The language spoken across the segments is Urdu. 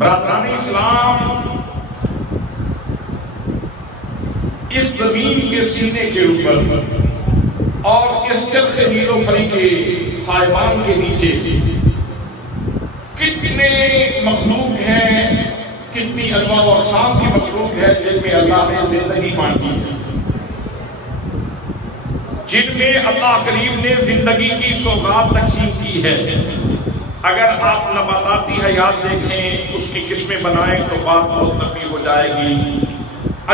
برادران اسلام، اس زمین کے سینے کے اوپر اور اس چرخ نیل و پری کے سائبان کے نیچے کتنے مخلوق ہیں، کتنی انواع و اقسام کی مخلوق ہے جن میں اللہ نے زندگی بانٹی ہے، جن میں اللہ کریم نے زندگی کی سوغات تقسیم کی ہے۔ اگر آپ نباتاتی حیات دیکھیں، اس کی قسمیں بنائیں تو بات بہت لمبی ہو جائے گی۔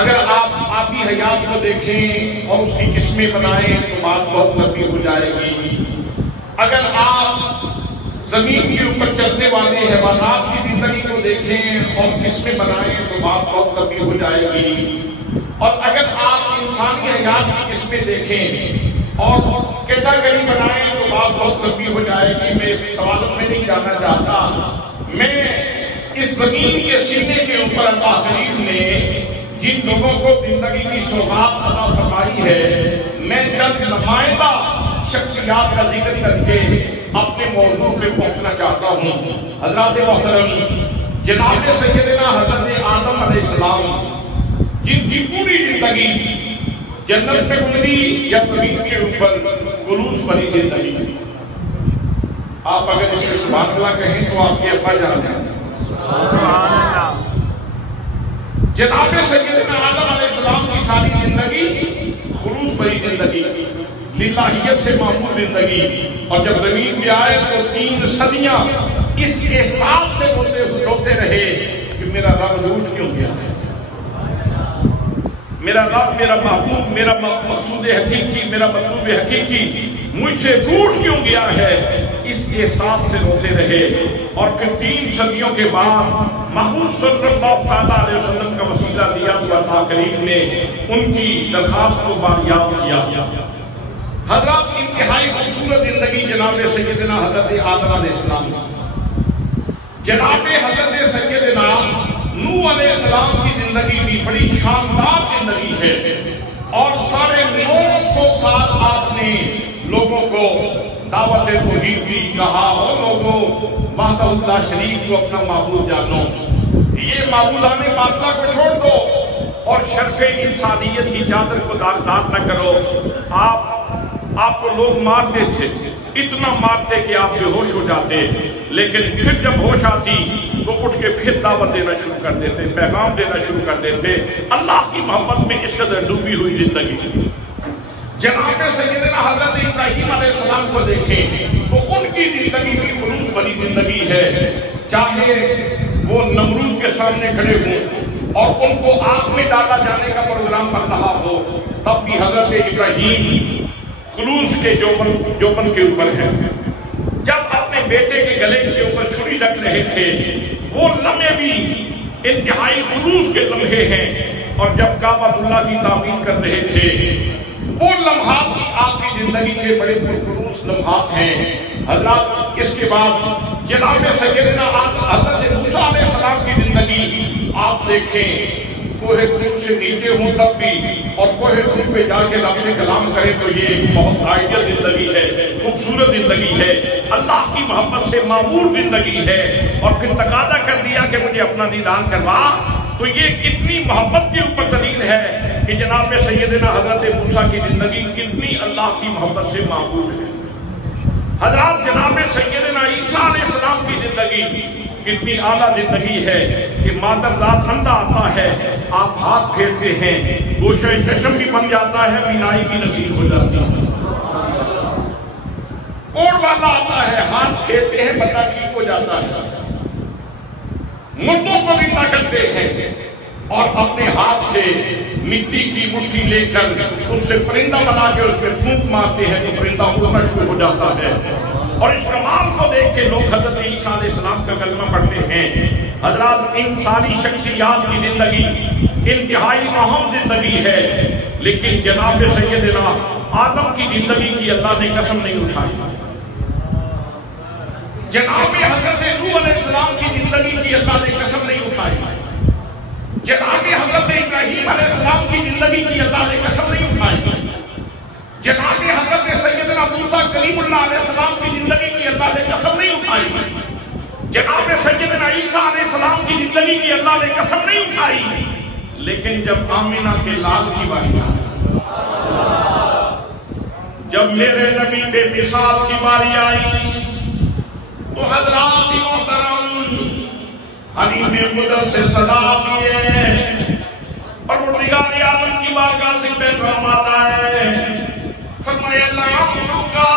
اگر آپ آبی حیات کو دیکھیں اور اس کی قسمیں بنائیں تو بات بہت لمبی ہو جائے گی۔ اگر آپ زمین کے اوپر چلنے والے حیوانات کی زندگی کو دیکھیں اور قسمیں بنائیں تو بات بہت لمبی ہو جائے گی۔ اور اگر آپ انسانی حیات کی قسمیں دیکھیں اور کیٹاگری بنائیں تو بات بہت لمبی ہو جائے گی۔ میں اس توازن میں نہیں جانا چاہتا، میں اس زمین کے سینے کے اوپر اللہ کریم نے جن لوگوں کو زندگی کی سوغات عطا فرمائی ہے، میں چند نمائندہ شخصیات کا ذکر کر کے اپنے موضوع پہ پہنچنا چاہتا ہوں۔ حضرات محترم، جناب سیدنا حضرت آدم علیہ السلام جن کی پوری زندگی جنت میں گزری یا زمین کے اوپر خلوص بھری زندگی، آپ اگر اس میں سبحان اللہ کہیں تو آپ کے ابا جان ہیں۔ جناب سیدنا آدم علیہ السلام کی ساری زندگی خلوص بھری زندگی، للہیت سے معمول زندگی، اور جب زمین پہ آئے تو 3 صدیاں اس احساس سے روتے رہے کہ میرا رب روٹ کیوں گیا ہے، میرا رب، میرا محبوب، میرا مقصود حقیقی، میرا مطلوب حقیقی مجھ سے روٹ کیوں گیا ہے، اس احساس سے روتے رہے۔ اور پھر 3 صدیوں کے بعد محمود صلی اللہ علیہ وسلم کا وسیلہ دیا تو اللہ کریم نے ان کی درخواست کو باریاب کیا۔ حضرات، انتہائی خوبصورت زندگی جناب سیدنا حضرت آدم علیہ السلام، جناب حضرت سیدنا نوح علیہ السلام کی زندگی بھی بڑی شاندار زندگی ہے، اور 950 سال آپ نے لوگوں کو دعوت توحید دی، کہا وہ لوگوں وحدہ اللہ شریک کو اپنا معبود جانو، یہ معبودان باطلہ کو چھوڑ دو اور شرف انسانیت کی چادر کو داغدار نہ کرو۔ آپ کو لوگ مارتے تھے، اتنا مارتے کہ آپ بے ہوش ہو جاتے، لیکن پھر جب ہوش آتی تو اٹھ کے پھر دعوت دینا شروع کر دیتے، پیغام دینا شروع کر دیتے۔ اللہ کی محبت میں اس قدر ڈوبی ہوئی زندگی۔ جناب سیدنا حضرت ابراہیم علیہ السلام کو دیکھیں تو ان کی زندگی بھی خلوص بھری زندگی ہے، چاہے وہ نمرود کے سامنے کھڑے ہوں اور ان کو آگ میں ڈالا جانے کا پروگرام بن رہا ہو، تب بھی حضرت ابراہیم خلوص کے جوبن کے اوپر ہے۔ جب اپنے بیٹے کے گلے کے اوپر چھری رکھ رہے تھے، وہ لمحے بھی انتہائی خلوص کے لمحے ہیں، اور جب کعبۃ اللہ کی تعمیر کر رہے تھے، وہ لمحات بھی آپ کی زندگی کے بڑے پرخلوص لمحات ہیں۔ حضرات، اس کے بعد جناب سیدنا حضرت موسیٰ علیہ السلام کی زندگی آپ دیکھیں، کوہ طور سے نیچے ہوں تب بھی، اور کوہ طور پہ جا کے رب سے کلام کریں تو یہ بہت آئیڈیل زندگی ہے، خوبصورت زندگی ہے، اللہ کی محبت سے معمور زندگی ہے۔ اور پھر تقاضا کر دیا کہ مجھے اپنا دیدان کروا، تو یہ کتنی محبت کے اوپر دلیل ہے کہ جناب سیدنا حضرت موسیٰ کی زندگی کتنی اللہ کی محبت سے معمور ہے۔ حضرات، جناب سیدنا عیسیٰ علیہ السلام کی زندگی کتنی اعلیٰ زندگی ہے کہ مادر ذات اندھا آتا ہے، آپ ہاتھ پھیرتے ہیں، گوشہ چشم بھی بن جاتا ہے، بینائی بھی نصیب ہو جاتی ہے۔ کوڑ والا آتا ہے، ہاتھ پھیرتے ہیں، بندہ ٹھیک ہو جاتا ہے۔ مردوں کو زندہ کرتے ہیں اور اپنے ہاتھ سے مٹی کی مٹھی لے کر اس سے پرندہ بنا کے اس میں پھونک مارتے ہیں تو پرندہ اڑنا شروع ہو جاتا ہے۔ اور اس کمال کو دیکھ کے لوگ حضرت عیسیٰ علیہ السلام کا کلمہ پڑھتے ہیں۔ حضرات، ان ساری شخصیات کی زندگی انتہائی اہم زندگی ہے، لیکن جناب سیدنا آدم کی زندگی کی اللہ نے قسم نہیں اٹھائی، جناب حضرت نوح علیہ السلام کی زندگی کی اللہ نے قسم نہیں اٹھائی، جناب حضرت ابراہیم علیہ السلام کی زندگی کی اللہ نے قسم نہیں اٹھائی، جناب حضرت سیدنا موسیٰ کلیم اللہ علیہ السلام کی زندگی کی اللہ نے قسم نہیں اٹھائی، جناب سیدنا عیسیٰ علیہ السلام کی زندگی کی اللہ نے قسم نہیں اٹھائی، لیکن جب آمینہ کے لال کی باری آئی، جب میرے نبی بے مثال کی باری آئی، تو حضرات محترم حلیم قدس سے صدا دیے، پروردگار عالم کی بارگاہ سے پیغام آتا ہے، فرمایا اللہ کا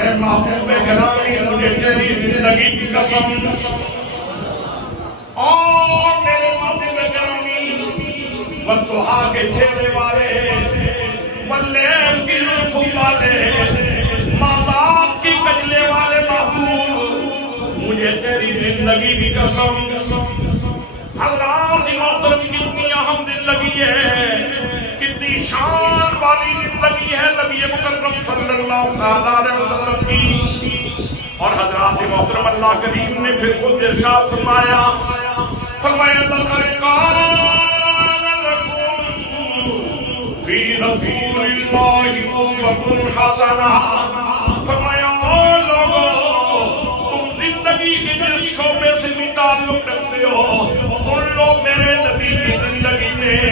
اے محبوب گرامی مجھے تیری زندگی کی قسم، اور میرے محبوب گرامی والضحا کے چہرے والے، واللیل کی روح والے، مازاد کی کجلے والے محبوب مجھے تیری زندگی کی قسم۔ حضرات محترم کتنی اہم زندگی ہے، کتنی شان والی زندگی ہے نبی مکرم صلی اللہ علیہ وسلم کی۔ اور حضرات محترم اللہ کریم نے پھر خود ارشاد فرمایا لَقَدْ كَانَ لَكُمْ فِي رَسُولِ اللَّهِ أُسْوَةٌ حَسَنَةٌ، فرمایا لوگو تم زندگی کے جس شعبے سے بھی تعلق رکھتے ہو، سن لو میرے نبی کی زندگی میں،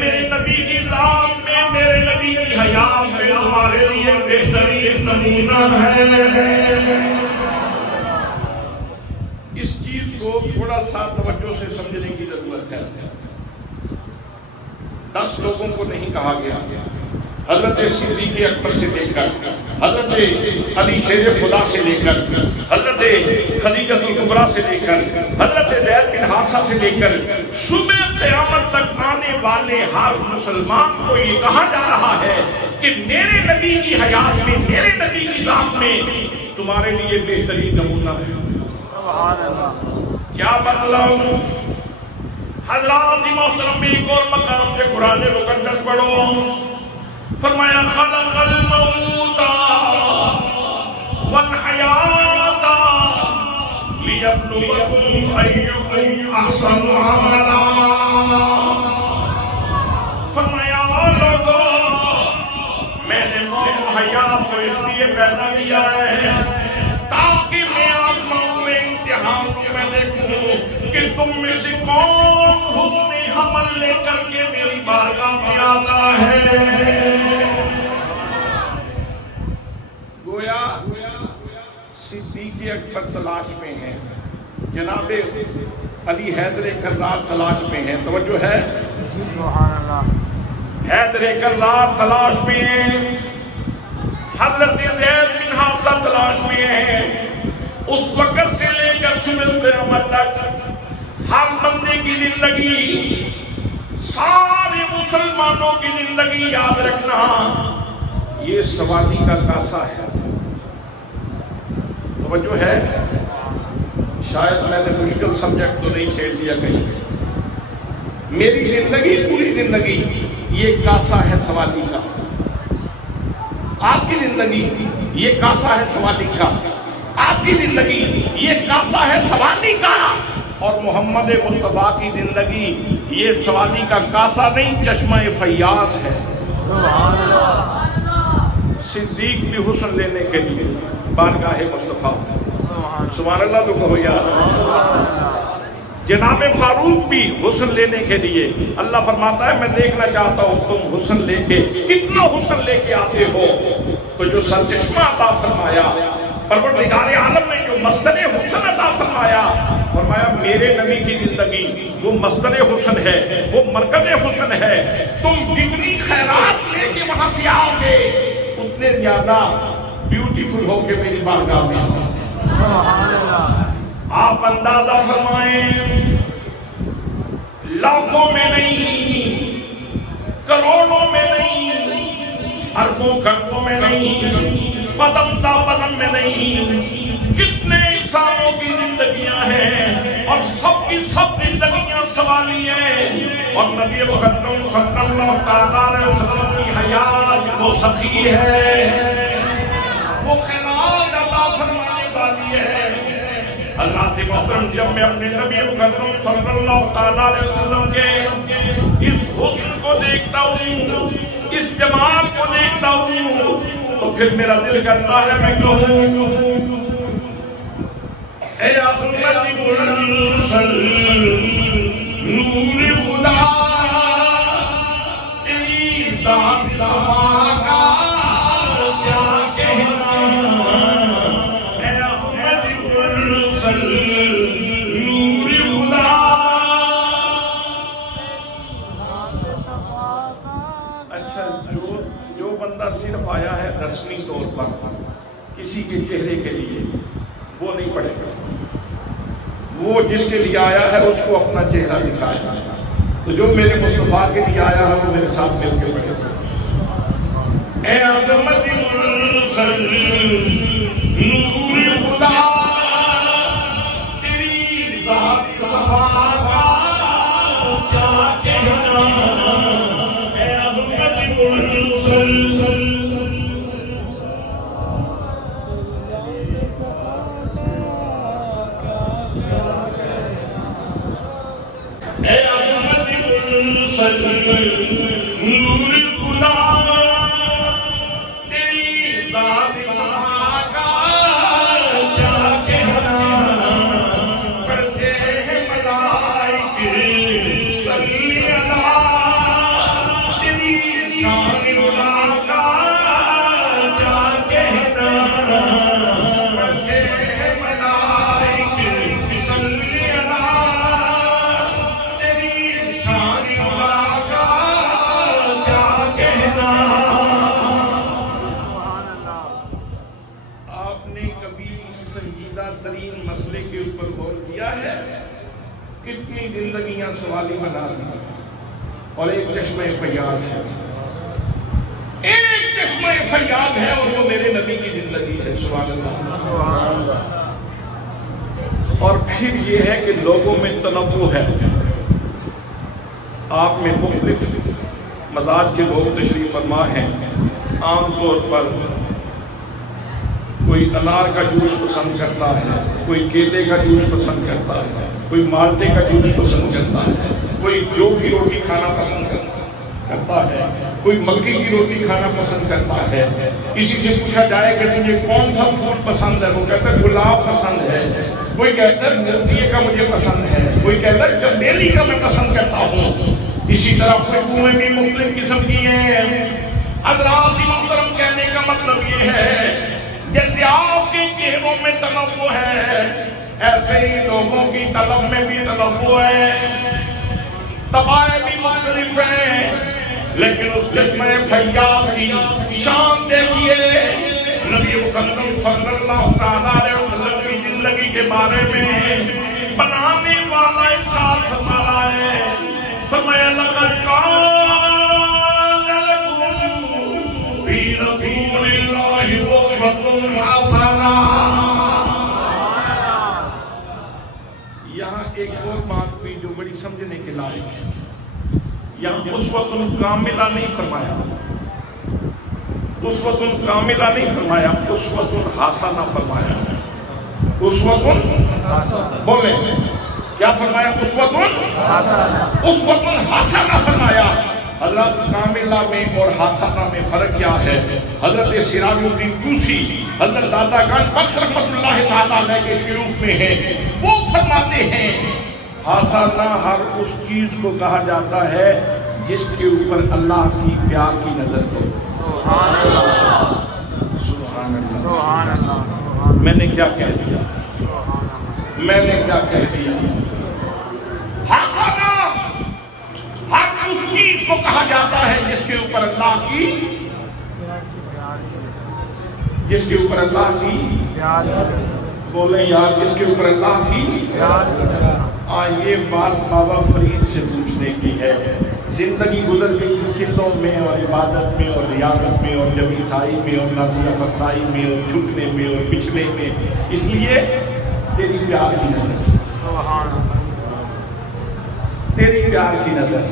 میرے نبی کی ذات میں، میرے نبی کی حیات میں ہمارے لیے بہترین نمونہ ہے۔ اس چیز کو تھوڑا سا توجہ سے سمجھنے کی ضرورت ہے۔ 10 لوگوں کو نہیں کہا گیا، حضرت صدیق اکبر سے لے کر، حضرت علی شیر خدا سے لے کر، حضرت خدیجہ الکبریٰ سے لے کر، حضرت زید بن حارثہ سے لے کر، صبح قیامت تک آنے والے ہر مسلمان کو یہ کہا جا رہا ہے کہ میرے نبی کی حیات میں، میرے نبی کی ذات میں تمہارے لیے بہترین نمونہ ہے۔ کیا مطلب؟ حضرات محترم میں ایک اور مقام سے قرآن مقدس پڑھو، فرمایا خلق الموت والحیات لیبلوکم ایکم احسن عملا، فرمایا لوگو میں نے موت حیات کو اس لیے پیدا کیا ہے تاکہ میں آزماؤں، میں امتحان کو میں دیکھوں کہ تم میں سے کون حسن عمل لے کر کے میری بارگاہ میں آتا ہے۔ گویا صدیق اکبر تلاش میں ہیں، جناب علی حیدر کرار تلاش میں ہیں، توجہ ہے، حیدر کرار تلاش میں ہیں، حضرت زید بن حارثہ تلاش میں ہیں۔ اس وقت سے لے کر صبح قیامت تک ہر بندے کی زندگی، سارے مسلمانوں کی زندگی یاد رکھنا یہ سوادی کا کاسا ہے۔ توجہ ہے، شاید میں نے مشکل سبجیکٹ تو نہیں چھیڑ دیا کہیں۔ میری زندگی، پوری زندگی یہ کاسا ہے سوادی کا، آپ کی زندگی یہ کاسا ہے سوادی کا، آپ کی زندگی یہ کاسا ہے سوادی کا، اور محمد مصطفیٰ کی زندگی یہ سوادی کا کاسا نہیں، چشمہ فیاض ہے۔ صدیق بھی حسن لینے کے لیے بارگاہ مصطفیٰ، سبحان اللہ تو کہو یار، جناب فاروق بھی حسن لینے کے لیے اللہ فرماتا ہے میں دیکھنا چاہتا ہوں تم حسن لے کے کتنا حسن لے کے آتے ہو۔ تو جو سرچشمہ عطا فرمایا پروردگار عالم نے، جو مصدر حسن عطا فرمایا، فرمایا میرے نبی کی زندگی وہ مصدر حسن ہے، وہ مرکز حسن ہے۔ تم جتنی خیرات لے کے وہاں سے آؤ گے اتنے زیادہ بیوٹیفل ہو کے میری بارگاہ میں آؤ۔ آپ اندازہ فرمائیں، لاکھوں میں نہیں، کروڑوں میں نہیں، اربوں خربوں میں نہیں، پدمتا پدم میں نہیں، کتنے انسانوں کی زندگیاں ہیں اور سب کی سب زندگیاں سوالی ہیں، اور نبی مقدم صلی اللہ علیہ وسلم کی حیات وہ سخی ہے، وہ خیرات عطا فرمانے والی ہے۔ حضرات محترم، جب میں اپنے نبی مقدم صلی اللہ علیہ وسلم کے اس حسن کو دیکھتا ہوں، اس جمال کو دیکھتا ہوں، تو پھر میرا دل کرتا ہے میں کہوں اے احمد مرسل نور خدا تیری ذات سما کا کیا کہنا، اے احمد مرسل نور خدا۔ اچھا جو بندہ صرف آیا ہے رسمی طور پر کسی کے چہرے کے لیے وہ نہیں پڑھے گا، وہ جس کے لیے آیا ہے اس کو اپنا چہرہ دکھائے گا۔ تو جو میرے مصطفیٰ کے لیے آیا ہے وہ میرے ساتھ مل کے پڑھے گا۔ اے عظمت مرسل نور خدا تیری ذات سما کا کیا کہنا، اے عظمت مرسل نور خدا تیری ذات سما کا کیا کہنا، پڑھتے ہیں ملائکے صلی اللہ تیری شان اللہ کا کیا کہنا، پڑھتے ہیں ملائکے صلی اللہ تیری شان اللہ کا کیا کہنا۔ آپ نے کبھی سنجیدہ ترین مسئلے کے اوپر غور کیا ہے؟ کتنی زندگیاں سوالی بنا دی اور ایک چشمہ فیاض ہے، ایک چشمہ فیاض ہے اور وہ میرے نبی کی زندگی ہے، سبحان اللہ۔ اور پھر یہ ہے کہ لوگوں میں تنوع ہے، آپ میں مختلف مزاج کے لوگ تشریف فرما ہیں۔ عام طور پر کوئی انار کا جوس پسند کرتا ہے، کوئی کیلے کا جوس پسند کرتا ہے، کوئی مالٹے کا جوس پسند کرتا ہے، کوئی جو کی روٹی کھانا پسند کرتا ہے، کوئی مکئی کی روٹی کھانا پسند کرتا ہے۔ کسی سے پوچھا جائے کہ تجھے کون سا پھول پسند ہے، وہ کہتا ہے گلاب پسند ہے، کوئی کہتا ہے مرتیے کا مجھے پسند ہے، کوئی کہتا ہے چمیلی کا میں پسند کرتا ہوں۔ اسی طرح خوشبوئیں بھی مختلف قسم کی ہیں۔ حضرات محترم کہنے کا مطلب یہ ہے جیسے آپ کے چہروں میں تنوع ہے ایسے ہی لوگوں کی طلب میں بھی تنوع ہے، طبائع بھی مختلف ہیں، لیکن اس چشمہ فیاض کی شان دیکھیے۔ نبی مکرم صلی اللہ علیہ وسلم کی زندگی کے بارے میں بنانے والا ارشاد فرمایا ہے، فرمایا لقد کان لکم فی رسول اللہ اسوۃ حسنہ۔ یہاں ایک اور بات بھی جو بڑی سمجھنے کے لائق ہے، یہاں اسوۃ کاملہ نہیں فرمایا، اسوۃ کاملہ نہیں فرمایا، اسوۃ حسنہ فرمایا۔ اسوۃ بولیں کیا فرمایا؟ اسوۃ حسنہ فرمایا۔ حضرت کاملہ میں اور حسنہ میں فرق کیا ہے؟ حضرت سراج الدین طوسی حضرت داتا گنج بخش رحمۃ اللہ تعالیٰ علیہ کے شروع میں ہے، وہ فرماتے ہیں حسنہ ہر اس چیز کو کہا جاتا ہے جس کے اوپر اللہ کی پیار کی نظر ہو۔ سبحان اللہ، سبحان اللہ، سبحان اللہ۔ میں نے کیا کہہ دیا؟ میں نے کیا کہہ دیا؟ حسنہ ہر اس چیز کو کہا جاتا ہے جس کے اوپر اللہ کی بولیں یار، جس کے اوپر اللہ کی یہ بات بابا فرید سے پوچھنے کی ہے۔ زندگی گزر گئی چلوں میں اور عبادت میں اور ریاضت میں اور جب عیسائی میں اور ناسیہ فرسائی میں اور جھکنے میں اور پچھلے میں، اس لیے تیری پیار کی نظر، تیری پیار کی نظر۔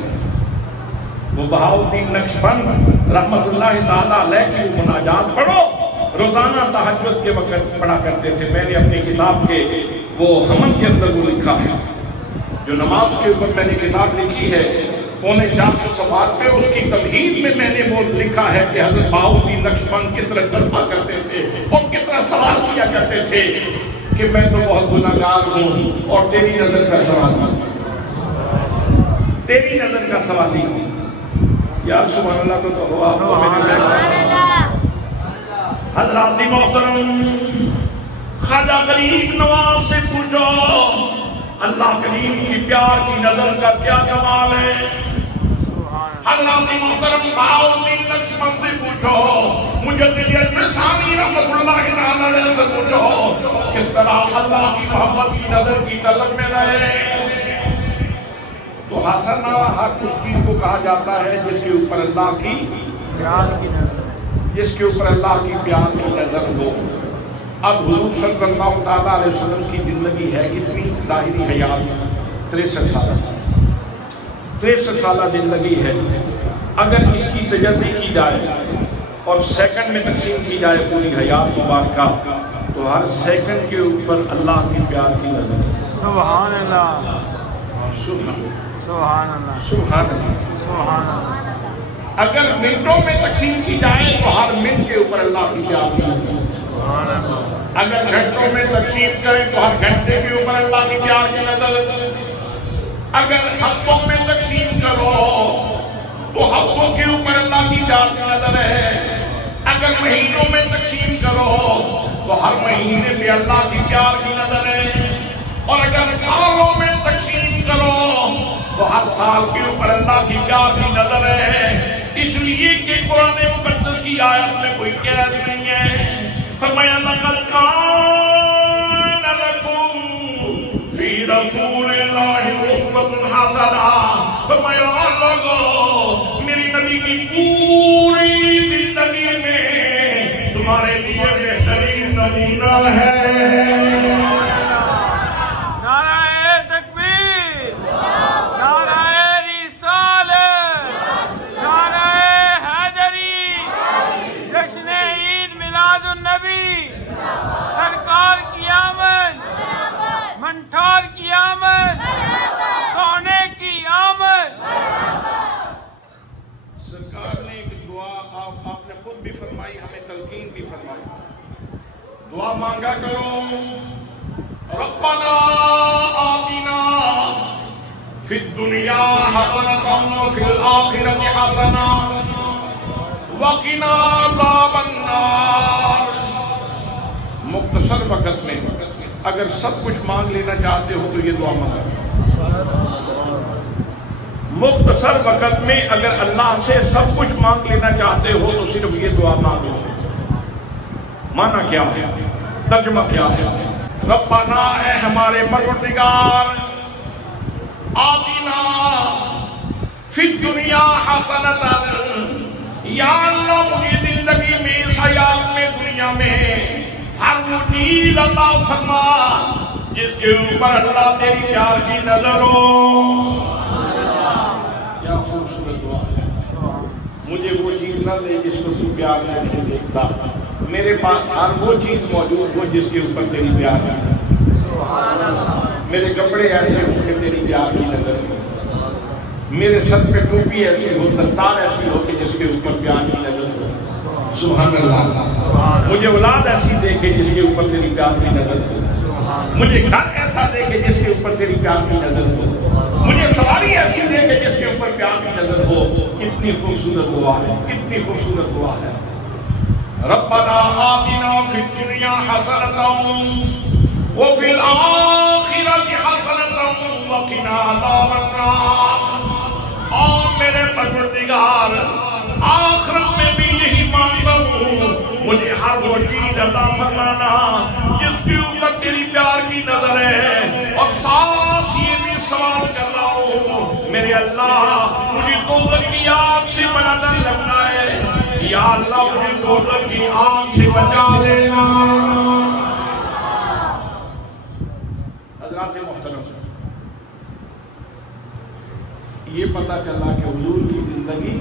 وہ بہاؤالدین نقشبند رحمت اللہ تعالیٰ علیہ کی مناجات پڑھو، روزانہ تہجد کے وقت پڑھا کرتے تھے۔ میں نے اپنی کتاب کے وہ ہمن کے اندر وہ لکھا ہے، جو نماز کے اوپر میں نے کتاب لکھی ہے 450 صفحات پہ، اس کی تمہید میں میں نے وہ لکھا ہے کہ حضرت بہاؤالدین نقشبند کس طرح جلوہ کرتے تھے اور کس طرح سوال کیا کرتے تھے کہ میں تو بہت گناہگار ہوں اور تیری نظر کا سوالی، تیری نظر کا سوالی یا سبحان اللہ کو تو ہوا حضرات محترم خواجہ غریب نواز سے پوچھو اللہ کریم کی پیار کی نظر کا کیا کمال ہے۔ حضرات محترم بہاؤالدین لکشمن سے پوچھو، مجدد الفسانی رحمت اللہ تعالی علیہ سے پوچھو کس طرح اللہ کی محبت کی نظر کی طلب میں رہے۔ تو حسنہ ہر اس چیز کو کہا جاتا ہے جس کے اوپر اللہ کی پیار کی نظر، جس کے اوپر اللہ کی پیار کی نظر ہو۔ اب حضور صلی اللہ تعالیٰ علیہ وسلم کی زندگی ہے کتنی ظاہری حیات 63 سالہ، 63 سالہ زندگی ہے۔ اگر اس کی تجزیہ کی جائے اور سیکنڈ میں تقسیم کی جائے پوری حیات مبارکہ تو ہر سیکنڈ کے اوپر اللہ کی پیار کی نظر ہے۔ سبحان اللہ، سبحان سبحان اللہ، سبحان اللہ، سبحان اللہ۔ اگر منٹوں میں تقسیم کی جائے تو ہر منٹ کے اوپر اللہ کی پیار کی نظر ہے۔ اگر گھنٹوں میں تقسیم کریں تو ہر گھنٹے کے اوپر اللہ کی پیار کی نظر ہے۔ اگر ہفتوں میں تقسیم کرو تو ہفتوں کے اوپر اللہ کی پیار کی نظر ہے۔ اگر مہینوں میں تقسیم کرو تو ہر مہینے پہ اللہ کی پیار کی نظر ہے۔ اور اگر سالوں میں تقسیم کرو تو ہر سال کے اوپر اللہ کی پیار کی نظر ہے۔ اس لیے کہ قرآن مقدس کی آیت میں کوئی قید نہیں ہے۔ فرمایا لَقَدْ كَانَ لَكُمْ فِي رَسُولِ اللَّهِ أُسْوَةٌ حَسَنَةٌ۔ فرمایا لوگو میری نبی کی پوری زندگی میں تمہارے لیے بہترین نمونہ ہے۔ سرکار کی آمد، منٹھار کی آمد، سونے کی آمد۔ سرکار نے ایک دعا آپ نے خود بھی فرمائی، ہمیں تلقین بھی فرمائی۔ دعا مانگا کرو، ربنا آتنا فی الدنیا حسنۃ وفی الآخرۃ حسنۃ وقنا عذاب النار۔ مختصر وقت میں اگر سب کچھ مانگ لینا چاہتے ہو تو یہ دعا مانگو۔ مختصر وقت میں اگر اللہ سے سب کچھ مانگ لینا چاہتے ہو تو صرف یہ دعا مانگو۔ معنی کیا ہے، ترجمہ کیا ہے؟ ربنا اے ہمارے پروردگار، آتنا فی الدنیا حسنۃ، یا اللہ مجھے زندگی میں اس حیات میں دنیا میں ہر وہ چیز عطا فرما جس کے اوپر اللہ تیری پیار کی نظر ہو۔ کیا خوبصورت دعا ہے۔ مجھے وہ چیز نہ دے جس کو تو پیار سے نہیں دیکھتا، میرے پاس ہر وہ چیز موجود ہو جس کے اوپر تیری پیار کی نظر۔ میرے کپڑے ایسے ہو کہ تیری پیار کی نظر ہو، میرے سر پہ ٹوپی ایسی ہو، دستار ایسی ہو کہ جس کے اوپر پیار کی نظر ہو۔ سبحان اللہ۔ مجھے اولاد ایسی دے کہ جس کے اوپر تیری پیار کی نظر ہو، مجھے گھر ایسا دے کہ جس کے اوپر تیری پیار کی نظر ہو، مجھے سواری ایسی دے کہ جس کے اوپر پیار کی نظر ہو۔ کتنی خوبصورت دعا ہے، کتنی خوبصورت دعا ہے۔ ربنا آتنا فی الدنیا حسنۃ وفی الآخرۃ حسنۃ وقنا عذاب النار۔ اور میرے پروردگار آخرت میں بھی یہی مانگتا ہوں، مجھے ہر وہ چیز عطا فرمانا جس کے اوپر تیری پیار کی نظر ہے۔ اور ساتھ یہ بھی سوال کر رہا ہوں میرے اللہ، مجھے دوزخ کی آگ سے بڑا ڈر لگتا ہے، یا اللہ مجھے دوزخ کی آگ سے بچا لینا۔ حضرات محترم، یہ پتہ چلا کہ حضور کی زندگی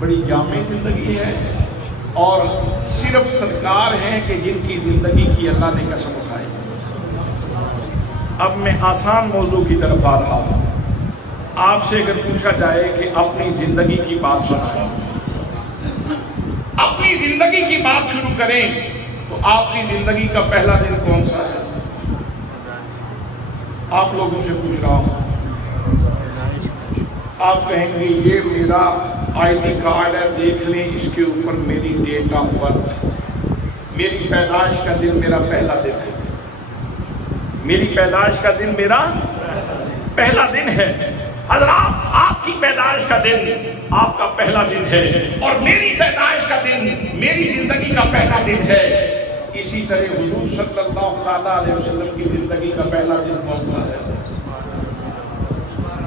بڑی جامع زندگی ہے اور صرف سرکار ہیں کہ جن کی زندگی کی اللہ نے قسم اٹھائی۔ اب میں آسان موضوع کی طرف آ رہا ہوں۔ آپ سے اگر پوچھا جائے کہ اپنی زندگی کی بات سنائیں، اپنی زندگی کی بات شروع کریں تو آپ کی زندگی کا پہلا دن کون سا ہے؟ آپ لوگوں سے پوچھ رہا ہوں، آپ کہیں گے یہ میرا آئی ڈی کارڈ ہے، دیکھ لیں اس کے اوپر میری ڈیٹ آف برتھ، میری پیدائش کا دن میرا پہلا دن ہے، میری پیدائش کا دن میرا پہلا دن ہے۔ حضرات آپ کی پیدائش کا دن آپ کا پہلا دن ہے، اور میری پیدائش کا دن میری زندگی کا پہلا دن ہے۔ اسی طرح حضور صلی اللہ علیہ وسلم کی زندگی کا پہلا دن کون سا ہے؟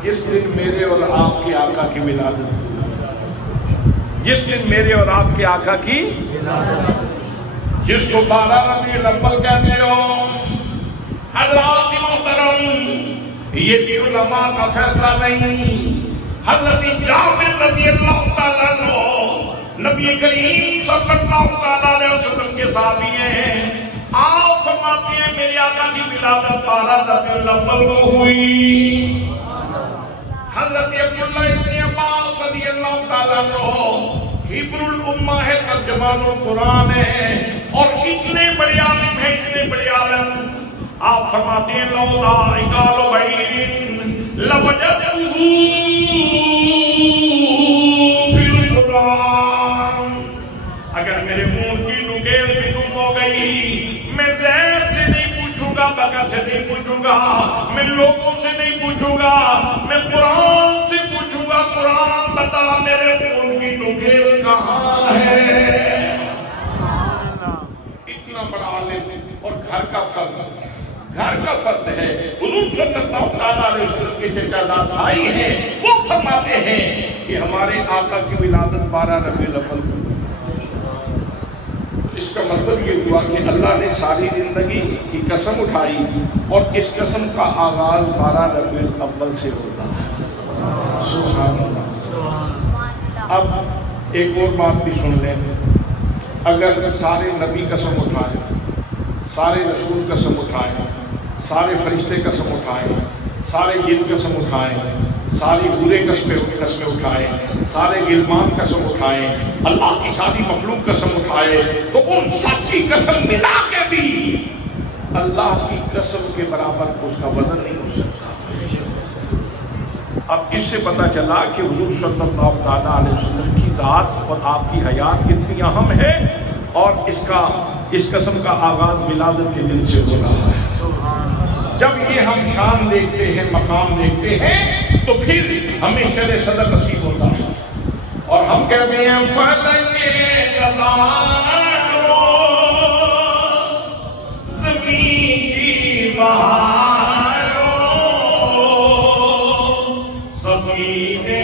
جس دن میرے اور آپ کے آقا کی ولادت ہوئی، جس دن میرے اور آپ کے آقا کی ولادت، جس کو 12 ربیع الاول کہتے ہو۔ حضرات محترم، یہ بھی علماء کا فیصلہ نہیں، حضرت جابر رضی اللہ تعالیٰ عنہ نبی کریم صلی اللہ علیہ وسلم کے صحابی ہیں، آپ فرماتے ہیں میرے آقا کی ولادت 12 ربیع الاول کو ہوئی۔ حضرت عبداللہ ابن عباس رضی اللہ تعالیٰ عنہ حبر الامہ ہے، ترجمان القرآن ہے، اور اتنے بڑے عالم ہیں، اتنے بڑے عالم، آپ فرماتے ہیں لولا اقال بعیر لوجدتہ فی القرآن، اگر میرے اونٹ کی نگیل بھی گم ہو گئی، میں زید سے نہیں پوچھوں گا، بکر سے نہیں پوچھوں گا، میں لوگوں سے نہیں پوچھوں گا، میں قرآن سے پوچھوں گا، قرآن بتا میرے اونٹ کی نگیل کہاں ہے۔ اتنا بڑا عالم اور گھر کا فرض ہے۔ حضور صلی اللہ علیہ وسلم کے چچا داد بھائی ہیں، وہ فرماتے ہیں کہ ہمارے آقا کی ولادت 12 ربیع الاول کو۔ اس کا مطلب یہ ہوا کہ اللہ نے ساری زندگی کی قسم اٹھائی، اور اس قسم کا آغاز 12 ربیع الاول سے ہوتا ہے۔ سبحان اللہ۔ اب ایک اور بات بھی سن لیں، اگر سارے نبی قسم اٹھائیں، سارے رسول قسم اٹھائیں، سارے فرشتے قسم اٹھائیں، سارے جن قسم اٹھائیں، ساری برے قسمیں اٹھائیں، سارے غلمان قسم اٹھائیں، اللہ کی ساری مخلوق قسم اٹھائے، تو ان سب کی قسم ملا کے بھی اللہ کی قسم کے برابر اس کا وزن نہیں ہو سکتا۔ اب اس سے پتہ چلا کہ حضور صلی اللہ علیہ وسلم کی ذات اور آپ کی حیات کتنی اہم ہے، اور اس قسم کا آغاز ولادت کے دن سے ہو رہا ہے۔ جب یہ ہم شان دیکھتے ہیں، مقام دیکھتے ہیں، تو پھر ہمیں شرح صدر نصیب ہوتا ہے، اور ہم کہتے ہیں فَلَنِّ لَذَانُ زمین کی بہاروں زمین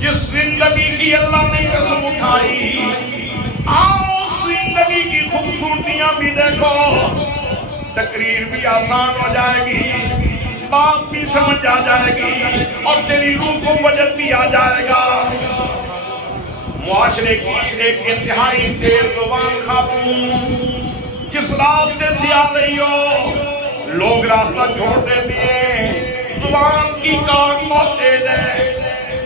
جس زندگی کی اللہ نے قسم اٹھائی، آؤ اس زندگی کی خوبصورتیاں بھی دیکھو، تقریر بھی آسان ہو جائے گی، بات بھی سمجھ آ جائے گی اور تیری روح کو وجد بھی آ جائے گا۔ معاشرے کی ایک انتہائی تیز زبان خاتون جس راستے سے آ رہی ہو، لوگ راستہ چھوڑ دیتے ہیں، زبان کی کان بہت تیز ہے،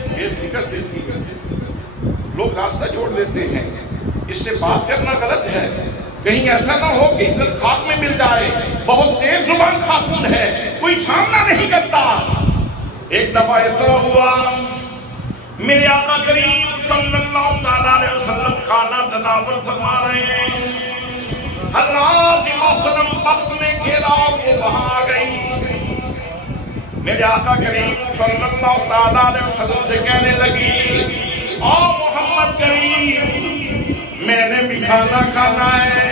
بےعزتی کر دیتی ہے، لوگ راستہ چھوڑ دیتے ہیں۔ اس سے بات کرنا غلط ہے، کہیں ایسا نہ ہو کہ عزت خاک میں مل جائے۔ بہت تیز زبان خاتون ہے، کوئی سامنا نہیں کرتا۔ ایک دفعہ اس طرح ہوا، میرے آقا کریم صلی اللہ تعالیٰ علیہ وسلم کھانا تناول فرما رہے ہیں، حضرات محترم وقت نے گھیرا اور وہ وہاں آ گئی۔ میرے آقا کریم صلی اللہ تعالیٰ علیہ وسلم سے کہنے لگی، او محمد کریم میں نے بھی کھانا کھانا ہے۔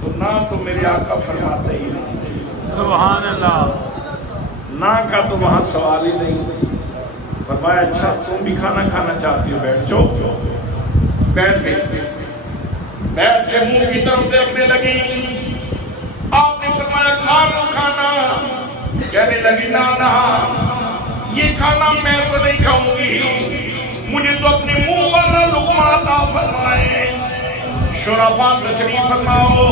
تو نہ تو میرے آقا فرماتے ہی نہیں تھے، سبحان اللہ، نہ کا تو وہاں سوال ہی نہیں۔ فرمایا اچھا تم بھی کھانا کھانا چاہتی ہو، بیٹھ جاؤ۔ بیٹھ گئی، بیٹھ کے منہ کی طرف دیکھنے لگی۔ آپ نے فرمایا کھا لو کھانا، کہنے لگی نہ یہ کھانا میں تو نہیں کھاؤں گی، مجھے تو اپنے منہ والا لقمہ عطا فرمائے۔ شرفاء تشریف فرماؤ،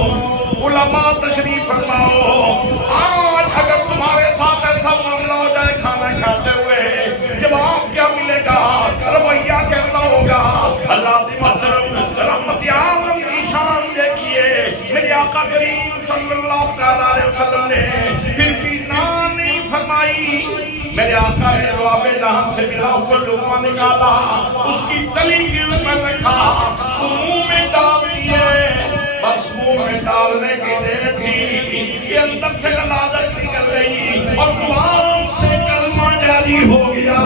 علماء تشریف فرماؤ، آج اگر تمہارے ساتھ ایسا معاملہ ہو جائے کھانا کھاتے ہوئے، جواب کیا ملے گا، رویہ کیسا ہوگا؟ اللہ دی محترم رحمت عالم کی شان دیکھیے، میرے آقا کریم صلی اللہ تعالیٰ علیہ وسلم نے پھر بھی نہ نہیں فرمائی۔ میرے آقا نے جواب دہن سے ملا اوپر لقمہ نکالا، اس کی تلی کے اوپر رکھا، تو منہ میں ڈال دیے۔ بس منہ میں ڈالنے کی دیر تھی کہ اندر سے لذت نکل گئی اور زبان سے کلمہ جاری ہو گیا۔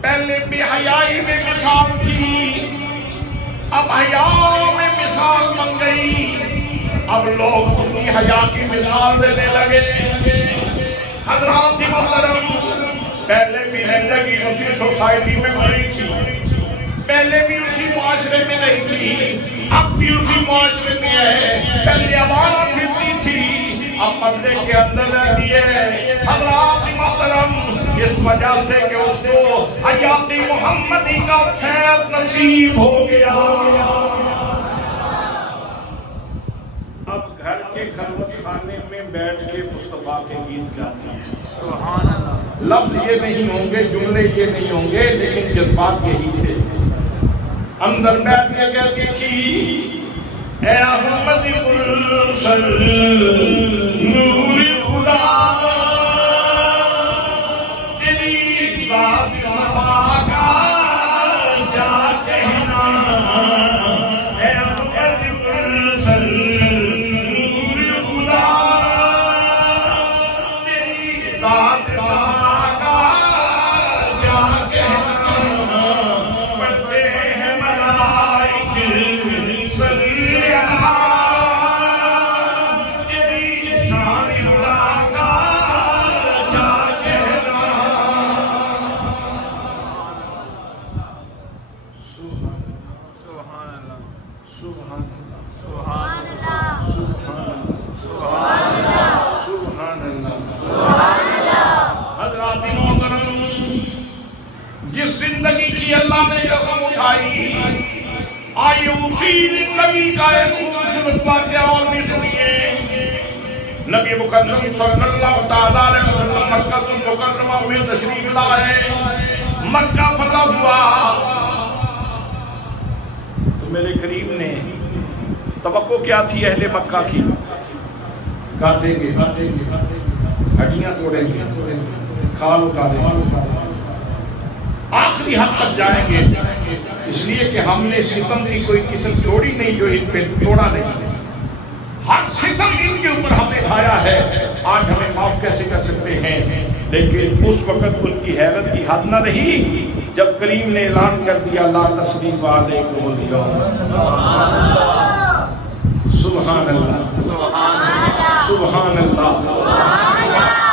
پہلے بے حیائی میں مثال تھی، اب حیا میں مثال بن گئی، اب لوگ اس کی حیا کی مثال دینے لگے۔ حضرات محترم، پہلے بھی زندگی اسی سوسائٹی میں گزری تھی، پہلے بھی اسی معاشرے میں رہی تھی، اب بھی اسی معاشرے میں ہے۔ پہلے آوارہ پھرتی تھی، اب پردے کے اندر رہتی ہے۔ حضرات محترم، اس وجہ سے کہ اس کو حیات محمدی کا فیض نصیب ہو گیا۔ اب گھر کے خلوت خانے میں بیٹھ کے مصطفیٰ کے گیت گاتی ہیں، سبحان اللہ، لفظ یہ نہیں ہوں گے، جملے یہ نہیں ہوں گے، لیکن جذبات یہی تھے۔ اندر بیٹھ کے کہتی تھی، اے احمد مرسل نور خدا، تیری ذات صفا کا کیا کہنا، اے احمد مرسل نور خدا، تیری ذات صفا کا کیا کہنا، پڑھتے ہیں ملائک صلی زندگی کی اللہ نے قسم اٹھائی، آئیے اسی زندگی کا ایک خوبصورت واقعہ اور بھی سنیے۔ نبی مکرم صلی اللہ تعالیٰ علیہ وسلم مکہ المکرمہ میں تشریف لائے، مکہ فتح ہوا تو میرے کریم نے توقع کیا تھی اہل مکہ کی، کاٹیں گے ہڈیاں توڑیں گے، کھال اتاریں گے، آخری حد تک جائیں گے، اس لیے کہ ہم نے ستم کی کوئی قسم چھوڑی نہیں جو ان پہ توڑا نہیں، ہر ستم ان کے اوپر ہم نے کھایا ہے، آج ہمیں معاف کیسے کر سکتے ہیں؟ لیکن اس وقت ان کی حیرت کی حد نہ رہی جب کریم نے اعلان کر دیا لا تثریب علیکم اليوم. سبحان اللہ، سبحان اللہ،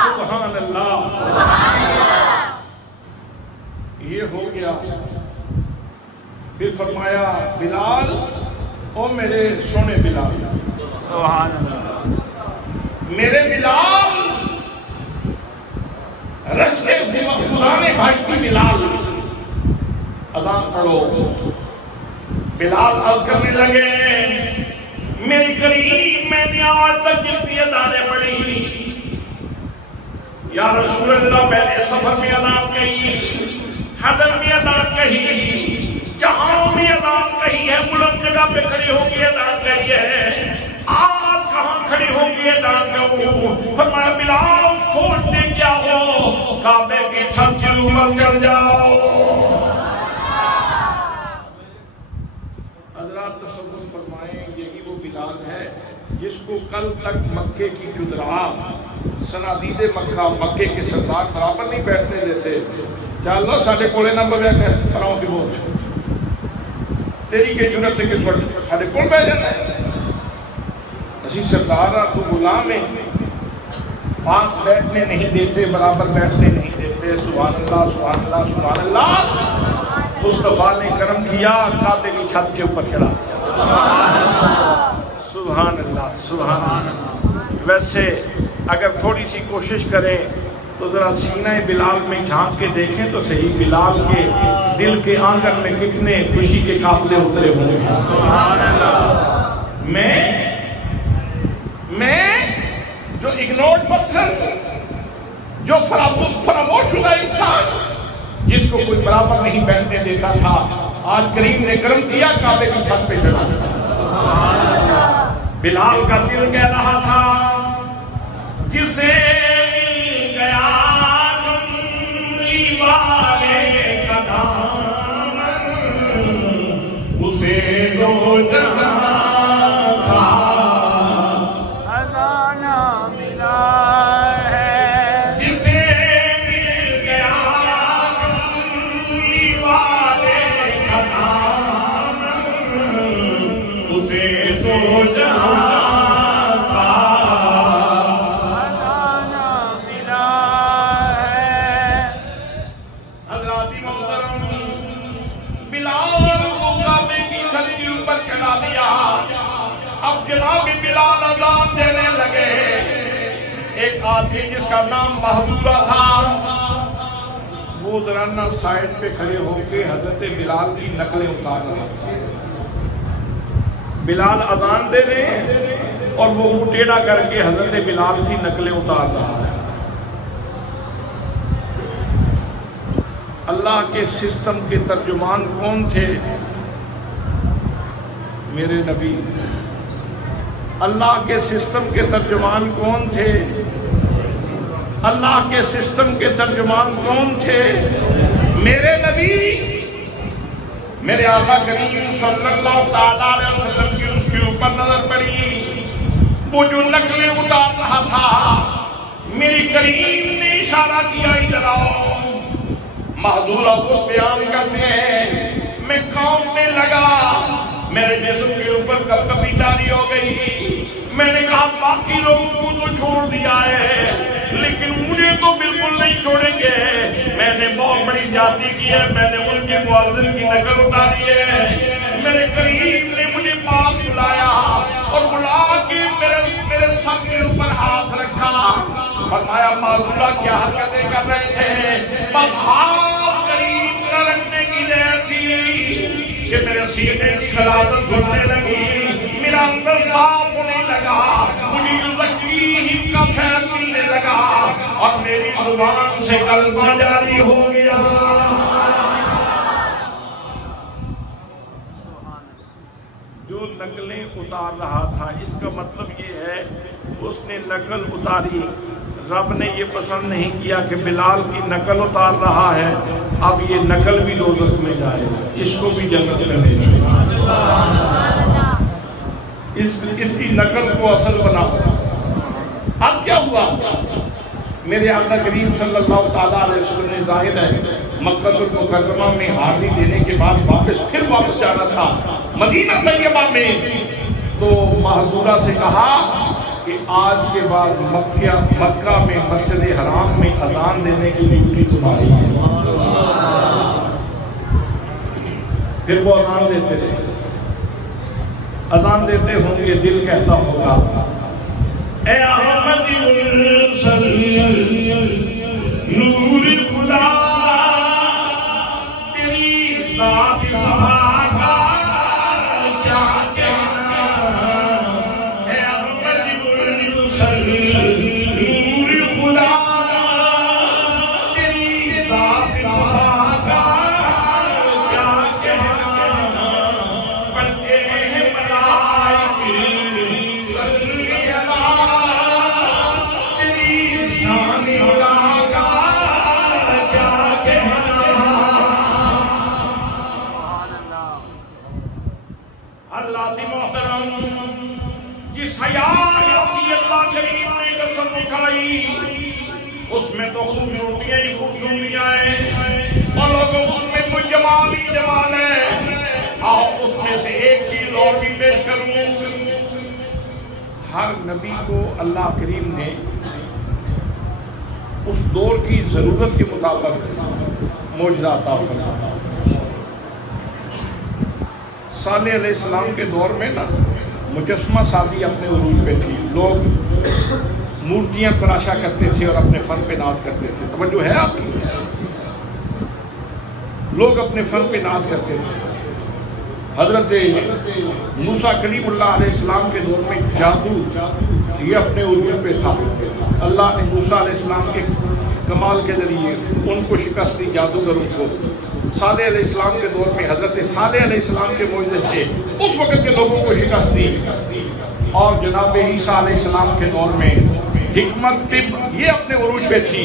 سبحان اللہ. یہ ہو گیا. پھر فرمایا بلال، او میرے سونے بلال، سبحان اللہ، میرے بلال، رستے خدا نے بھاشتی بلال، اذان پڑھو. بلال عرض کرنے لگے میری کریم، میں نے آج تک جتنی اذانیں پڑھی یا رسول اللہ، میں نے سفر میں اذان کہی، حضر میں اذان کہی، جہاں میں اذان کہی ہے، بلند جگہ پہ کھڑی ہو کے اذان کہی ہے، آج کہاں کھڑی ہو کے اذان کہوں؟ فرمایا بلال سوچتے کیا ہو، کعبے کی چھت سے اوپر چڑھ جاؤ. حضرات تصور فرمائیں، یہی وہ بلال ہے جس کو کل تک مکے کی جدرا، صنادید مکہ، مکے کے سردار برابر نہیں بیٹھنے دیتے. چلو ساڑھے کولے نمبر بیا کر پراؤں کی بوجھ تیری کے جنت کے ساڑھے کول بے جانا ہے. اسی سردار تو غلام ہیں، پاس بیٹھنے نہیں دیتے، برابر بیٹھنے نہیں دیتے. سبحان اللہ، سبحان اللہ، سبحان اللہ. مصطفیٰ نے کرم کیا، کعبے کی چھت کے اوپر چڑھا. سبحان اللہ، سبحان اللہ. ویسے اگر تھوڑی سی کوشش کریں تو ذرا سینہ بلال میں جھانک کے دیکھیں تو صحیح، بلال کے دل کے آنگن میں کتنے خوشی کے قافلے اترے ہوں گے. سبحان اللہ. میں جو اگنورڈ پرسن، جو فراموش شدہ انسان، جس کو کوئی برابر نہیں بیٹھنے دیتا تھا، آج کریم نے کرم کیا، کعبے کی چھت پہ چڑھا. بلال کا دل کہہ رہا تھا جسے مل گیا کملی والے کا دامن، اسے دو جہاں تھا خزانہ ملا ہے. جسے مل گیا کملی والے کا دامن، اسے دو جہاں جناب بلال اذان دینے لگے. ایک آدمی جس کا نام بہادورہ تھا، وہ ذرا سائڈ پہ کھڑے ہو کے حضرت بلال کی نقلیں اتار رہا تھا. بلال اذان دے رہے ہیں اور وہ منہ ٹیڑھا کر کے حضرت بلال کی نقلیں اتار رہا ہے. اللہ کے سسٹم کے ترجمان کون تھے؟ میرے نبی. اللہ کے سسٹم کے ترجمان کون تھے؟ اللہ کے سسٹم کے ترجمان کون تھے؟ میرے نبی. میرے آقا کریم صلی اللہ تعالیٰ علیہ وسلم کی اس کے اوپر نظر پڑی، وہ جو نقلیں اتار رہا تھا، میری کریم نے اشارہ کیا ادھر آؤ. معذورہ کو بیان کرتے ہیں، میں کانپنے لگا، میرے جسم کے اوپر کب کبھی تاری ہو گئی. میں نے کہا باقی لوگوں کو تو چھوڑ دیا ہے لیکن مجھے تو بالکل نہیں چھوڑیں گے. میں نے بہت بڑی جاتی کی ہے، میں نے ان کے مؤذن کی نقل اتاری ہے. میرے کریم نے مجھے پاس بلایا اور بلا کے میرے سر کے اوپر ہاتھ رکھا. فرمایا معذورہ کیا حرکتیں کر رہے تھے؟ بس ہاتھ کریم کا رکھنے کی دیر تھی کہ میرے سینے کی غلاظت گھٹنے لگی، میرا اندر صاف ہونے لگا، مجھے یزکیہم کا فیض ملنے لگا اور میری زبان سے کلمہ جاری ہو گیا. جو نقلیں اتار رہا تھا، اس کا مطلب یہ ہے اس نے نقل اتاری. رب نے یہ پسند نہیں کیا کہ بلال کی نقل اتار رہا ہے، اب یہ نقل بھی دوزخ میں جائے، اس کو بھی جنت میں لے جائے. اس کی نقل کو اصل بنا. اب کیا ہوا؟ میرے آقا کریم صلی اللہ تعالیٰ علیہ وسلم نے ظاہر ہے مکہ المکرمہ میں حاضری دینے کے بعد پھر واپس جانا تھا مدینہ طیبہ میں، تو محضورہ سے کہا کہ آج کے بعد مکہ میں مسجد حرام میں اذان دینے کی ڈیوٹی تمہاری ہے۔ پھر وہ اذان دیتے تھے، اذان دیتے ہوں گے، دل کہتا ہوگا اے احمد نور خدا تیری ذات سما کا کیا کہنا، اے احمد نور خدا تیری ذات سما کا کیا کہنا، پڑھتے ہیں ملائکہ صلی اللہ تیری شان کا کیا کہنا۔ اللہ کی محترم جس حیات کی اللہ کریم نے قسم اٹھائی اس میں تو خوبصورتیاں ہی خوبصورتیاں ہیں اور لوگوں اس میں کوئی جمال ہی جمال ہے۔ آؤ اس میں سے ایک چیز اور بھی پیش کروں، ہر نبی کو اللہ کریم نے اس دور کی ضرورت کے مطابق معجزہ عطا فرمایا۔ صالح علیہ السلام کے دور میں نا مجسمہ سازی اپنے عروج پہ تھی، لوگ مورتیاں تراشا کرتے تھے اور اپنے فن پہ ناز کرتے تھے۔ توجہ ہے آپ کی؟ لوگ اپنے فن پہ ناز کرتے تھے۔ حضرت موسیٰ کلیم اللہ علیہ السلام کے دور میں جادو یہ اپنے عروج پہ تھا۔ اللہ نے موسیٰ علیہ السلام کے کمال کے ذریعے ان کو شکست دی، جادوگروں کو۔ صالح علیہ السلام کے دور میں حضرت صالح علیہ السلام کے معجزے سے اس وقت کے لوگوں کو شکست دی، اور جناب عیسیٰ علیہ السلام کے دور میں حکمت طب یہ اپنے عروج پہ تھی۔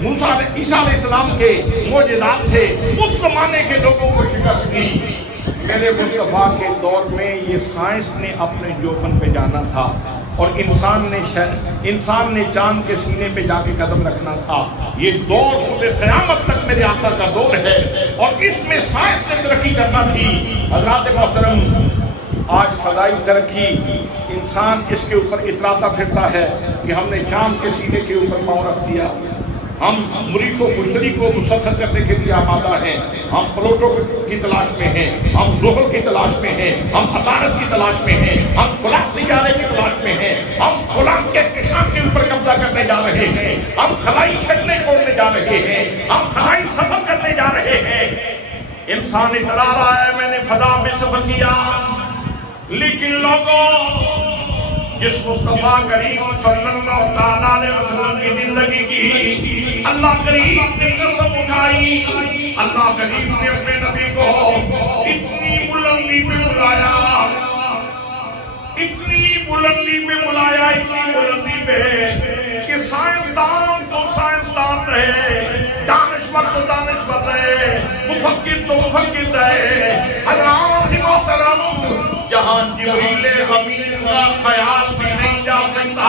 عیسیٰ علیہ السلام کے معجزات سے اس زمانے کے لوگوں کو شکست دی۔ میرے مصطفیٰ کے دور میں یہ سائنس نے اپنے جوفن پہ جانا تھا اور انسان نے چاند کے سینے پہ جا کے قدم رکھنا تھا۔ یہ دور صبح قیامت تک میرے آقا کا دور ہے اور اس میں سائنس نے ترقی کرنا تھی۔ حضرات محترم، آج فضائی ترقی انسان اس کے اوپر اتراتا پھرتا ہے کہ ہم نے چاند کے سینے کے اوپر پاؤں رکھ دیا، ہم مریخ و مشتری کو مسخر کرنے کے لیے آمادہ ہیں، ہم پلوٹو کی تلاش میں ہیں، ہم زحل کی تلاش میں ہیں، ہم عطارد کی تلاش میں ہیں، ہم فلاں سیارے کی تلاش میں ہیں، ہم فلاں کہکشاں کے اوپر قبضہ کرنے جا رہے ہیں، ہم خلائی شکلیں چھوڑنے جا رہے ہیں، ہم خلائی سفر کرنے جا رہے ہیں۔ انسان اترا رہا ہے میں نے فضا میں سفر کیا، لیکن لوگوں جس مصطفیٰ کریم صلی اللہ تعالیٰ علیہ وسلم کی زندگی کی اللہ کریم نے قسم اٹھائی، اللہ کریم نے اپنے نبی کو اتنی بلندی میں بلایا، اتنی بلندی میں بلایا، اتنی بلندی میں کہ سائنسدان تو سائنسدان رہے، دانشور تو دانشور رہے، مفکر تو مفکر رہے۔ حضرات محترم، جہاں جبریل امین کا خیال بھی نہیں جا سکتا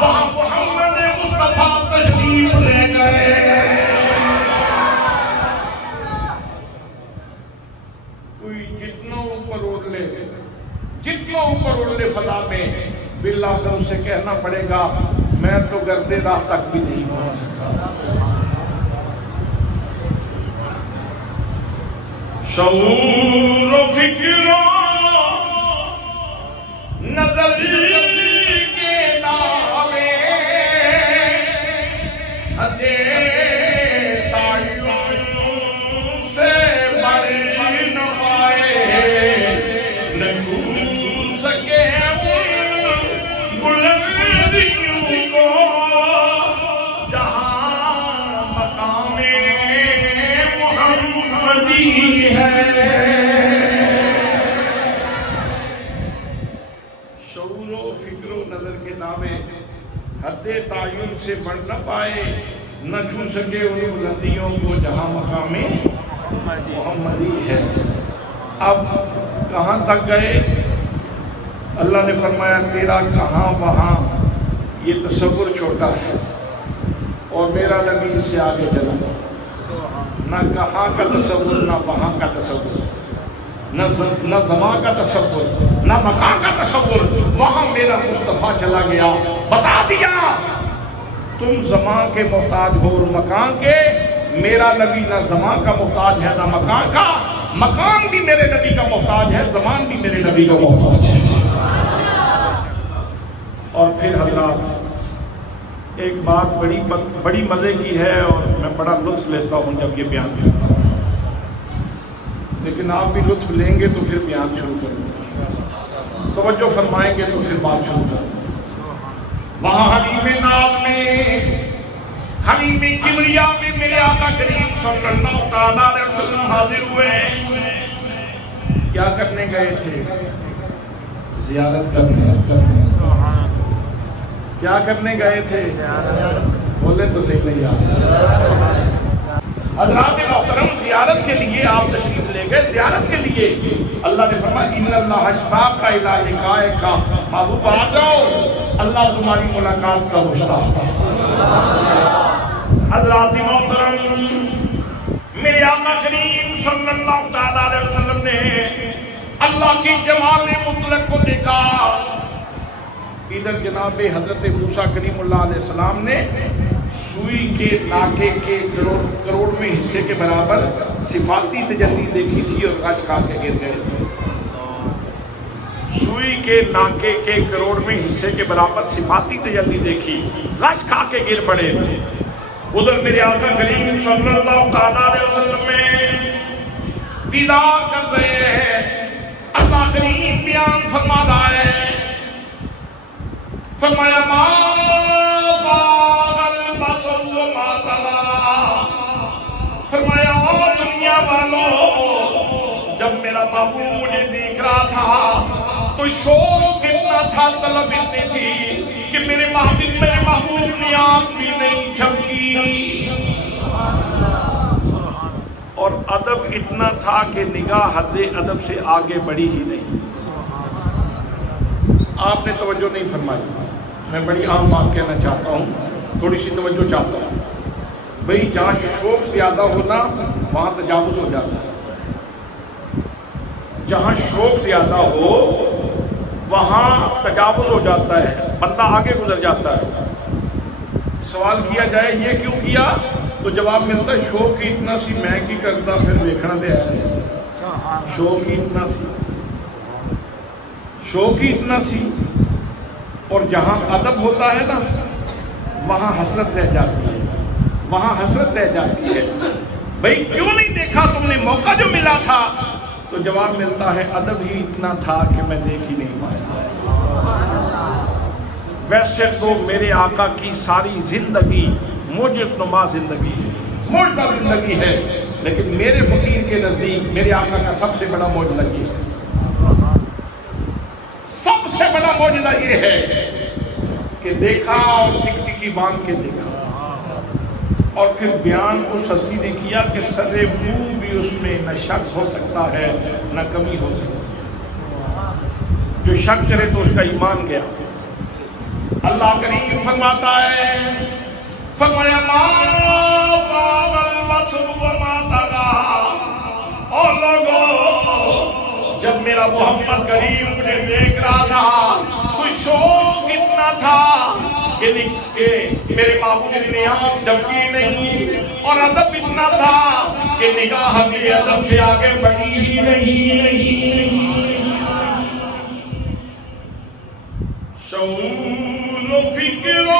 وہاں محمد مصطفیٰ تشریف لے گئے۔ کوئی جتنا اوپر اڑ لے، جتنا اوپر اڑ لے فضا میں، باللہ سے کہنا پڑے گا میں تو گردے راہ تک بھی نہیں پہنچ سکتا۔ شعور و فکر نظر کے نامے حدے تعین سے بڑھ نہ پائے، نہ چھو سکے ان بلندیوں کو جہاں مقام محمدی ہے۔ حد تعین سے بڑھ نہ پائے، نہ چھو سکے ان بلندیوں کو جہاں مقام محمدی ہے۔ اب کہاں تک گئے؟ اللہ نے فرمایا تیرا کہاں وہاں یہ تصور چھوٹا ہے، اور میرا نبی اس سے آگے چلا، نہ کہاں کا تصور، نہ وہاں کا تصور، نہ زمان کا تصور، نہ مکان کا تصور، وہاں میرا مصطفیٰ چلا گیا، بتا دیا تم زمان کے محتاج ہو اور مکان کے، میرا نبی نہ زمان کا محتاج ہے نہ مکان کا، مکان بھی میرے نبی کا محتاج ہے، زمان بھی میرے نبی کا محتاج ہے۔ اور پھر حضرات ایک بات بڑی مزے کی ہے اور میں بڑا لطف لیتا ہوں جب یہ بیان کرتا ہوں، لیکن آپ بھی لطف لیں گے تو پھر بیان شروع کریں گے، توجہ فرمائیں گے تو پھر بات شروع کریں گے۔ وہاں حلیم ناز میں، حلیم کبریا میں میرے آقا کریم صلی اللہ تعالیٰ علیہ وسلم حاضر ہوئے۔ کیا کرنے گئے تھے؟ زیارت کرنے۔ کیا کرنے گئے تھے؟ بولے تو صحیح نہیں آتے۔ حضرات محترم زیارت کے لیے آپ تشریف لے گئے، زیارت کے لیے اللہ نے فرمایا ان اللہ اشتاق الی لقائک، محبوب آ جاؤ، اللہ تمہاری ملاقات کا مشتاق ہے۔ حضرات محترم میرے آقا کریم صلی اللہ تعالیٰ علیہ وسلم نے اللہ کی جمال مطلق کو دیکھا۔ ادھر جناب حضرت موسیٰ کلیم اللہ علیہ السلام نے سوئی کے ناکے کے کروڑویں حصے کے برابر صفاتی تجلی دیکھی تھی اور غش کھا کے گر گئے تھے۔ سوئی کے ناکے کے کروڑویں حصے کے برابر صفاتی تجلی دیکھی، غش کھا کے گر پڑے۔ ادھر میرے آقا کریم صلی اللہ تعالیٰ علیہ وسلم میں دیدار کر رہے ہیں، اللہ کریم بیان فرما رہا ہے، فرمایا ما زاغ البصر وما طغى، فرمایا او دنیا والوں، جب میرا محبوب مجھے دیکھ رہا تھا تو شوق اتنا تھا، طلب اتنی تھی کہ میرے محبوب نے آنکھ بھی نہیں جھپکی، اور ادب اتنا تھا کہ نگاہ حد ادب سے آگے بڑھی ہی نہیں۔ آپ نے توجہ نہیں فرمائی، میں بڑی عام بات کہنا چاہتا ہوں، تھوڑی سی توجہ چاہتا ہوں بھئی، جہاں شوق زیادہ ہونا وہاں تجاوز ہو جاتا ہے، جہاں شوق زیادہ ہو وہاں تجاوز ہو جاتا ہے، بندہ آگے گزر جاتا ہے۔ سوال کیا جائے یہ کیوں کیا تو جواب ملتا ہے شوق کی اتنا سی میں کی کرتا پھر دیکھنا دے ایسے، شوق کی اتنا سی، شوق کی اتنا سی، اور جہاں ادب ہوتا ہے نا وہاں حسرت رہ جاتی ہے، وہاں حسرت رہ جاتی ہے۔ بھئی کیوں نہیں دیکھا تم نے؟ موقع جو ملا تھا، تو جواب ملتا ہے ادب ہی اتنا تھا کہ میں دیکھ ہی نہیں پایا۔ ویسے تو میرے آقا کی ساری زندگی معجز نما زندگی ہے، معجزہ زندگی ہے، لیکن میرے فقیر کے نزدیک میرے آقا کا سب سے بڑا معجزہ یہ ہے، سب سے بڑا معجزہ یہ ہے کہ دیکھا اور ٹک ٹکی باندھ کے دیکھا، اور پھر بیان اس ہستی نے کیا کہ سر منہ بھی اس میں نہ شک ہو سکتا ہے نہ کمی ہو سکتی ہے، جو شک کرے تو اس کا ایمان گیا۔ اللہ کریم فرماتا ہے، فرمایا ما زاغ البصر وما طغى، اور لوگوں جب میرا محمد کریم مجھے دیکھ رہا تھا تو شوق اتنا تھا کہ میرے محبوب نے آنکھ جھپکی نہیں، اور ادب اتنا تھا کہ نگاہ بھی ادب سے آگے بڑھی ہی نہیں۔ شعور و فکر و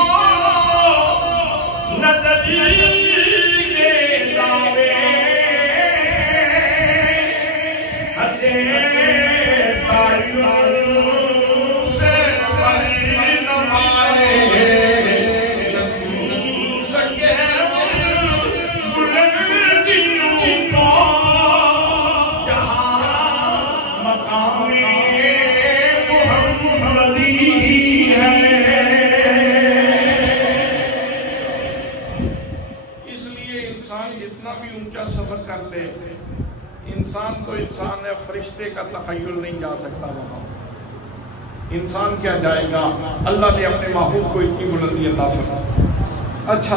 نظری کے دعوے انسان تو انسان ہے، فرشتے کا تخیل نہیں جا سکتا وہاں، انسان کیا جائے گا، اللہ نے اپنے محبوب کو اتنی بلندی عطا فرمائی۔ اچھا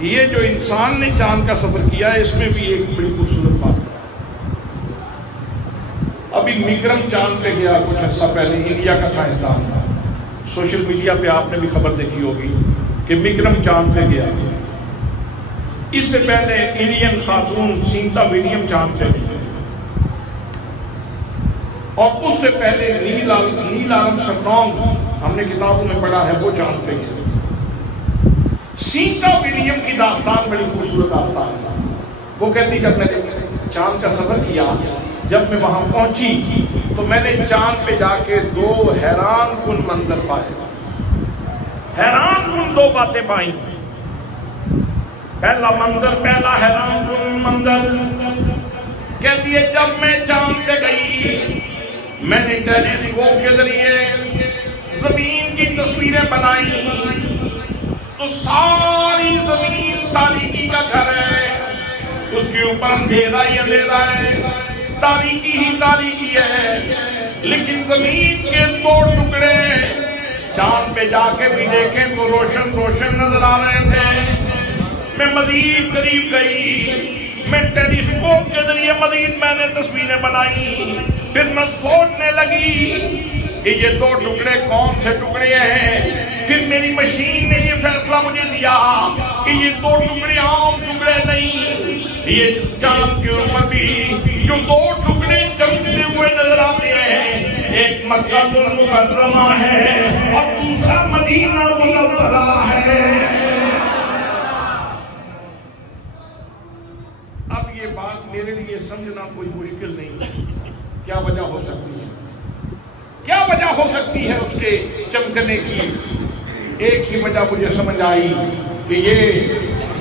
یہ جو انسان نے چاند کا سفر کیا ہے اس میں بھی ایک بڑی خوبصورت بات ہے. ابھی وکرم چاند پہ گیا کچھ عرصہ پہلے، انڈیا کا سائنسدان تھا. سوشل میڈیا پہ آپ نے بھی خبر دیکھی ہوگی کہ وکرم چاند پہ گیا. اس سے پہلے انڈین خاتون سینتا ولیم چاند پہ گئی، اور اس سے پہلے نیل آرم سرنونگ، ہم نے کتابوں میں پڑھا ہے، وہ چاند پہ گئے. سینتا ولیم کی داستان بڑی خوبصورت داستان ہے. وہ کہتی جب میں نے چاند کا سفر کیا، جب میں وہاں پہنچی تو میں نے چاند پہ جا کے 2 حیران کن منظر پائے. حیران کن 2 باتیں پائیں. پہلا حیران کن منظر کہتی ہے جب میں چاند پہ گئی میں نے ٹیلیسکوپ کے ذریعے زمین کی تصویریں بنائی تو ساری زمین تاریکی کا گھر ہے، اس کے اوپر اندھیرا ہی اندھیرا ہے، تاریکی ہی تاریکی ہے، لیکن زمین کے 2 ٹکڑے چاند پہ جا کے بھی دیکھیں تو روشن روشن نظر آ رہے تھے. میں مزید قریب گئی، میں ٹیلیسکوپ کے ذریعے مزید میں نے تصویریں بنائی. پھر میں سوچنے لگی کہ یہ 2 ٹکڑے کون سے ٹکڑے ہیں. پھر میری مشین نے یہ فیصلہ مجھے دیا کہ یہ 2 ٹکڑے عام ٹکڑے نہیں، یہ چاند کے اوپر بھی جو 2 ٹکڑے چمکتے ہوئے نظر آتے ہیں، ایک مکہ المکرمہ ہے اور دوسرا مدینہ منورہ ہے. اب یہ بات میرے لیے سمجھنا کوئی مشکل نہیں. کیا وجہ ہو سکتی ہے؟ کیا وجہ ہو سکتی ہے اس کے چمکنے کی؟ ایک ہی وجہ مجھے سمجھ آئی کہ یہ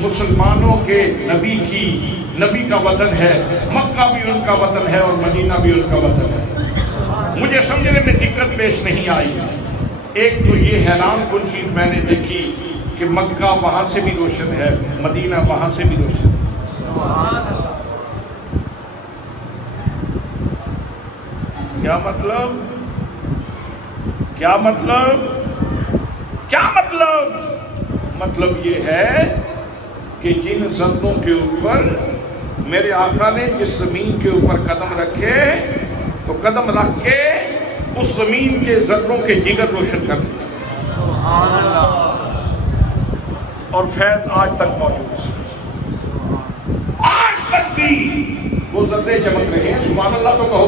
مسلمانوں کے نبی کا وطن ہے. مکہ بھی ان کا وطن ہے اور مدینہ بھی ان کا وطن ہے. مجھے سمجھنے میں دقت پیش نہیں آئی. ایک تو یہ حیران کن چیز میں نے دیکھی کہ مکہ وہاں سے بھی روشن ہے، مدینہ وہاں سے بھی روشن ہے. کیا مطلب؟ مطلب یہ ہے کہ جن ذروں کے اوپر میرے آقا نے جس زمین کے اوپر قدم رکھے تو قدم رکھ کے اس زمین کے ذروں کے جگر روشن کر دیے. اور فیض آج تک موجود ہے. آج تک بھی وہ ذرے چمک رہے ہیں. سبحان اللہ تو کہو،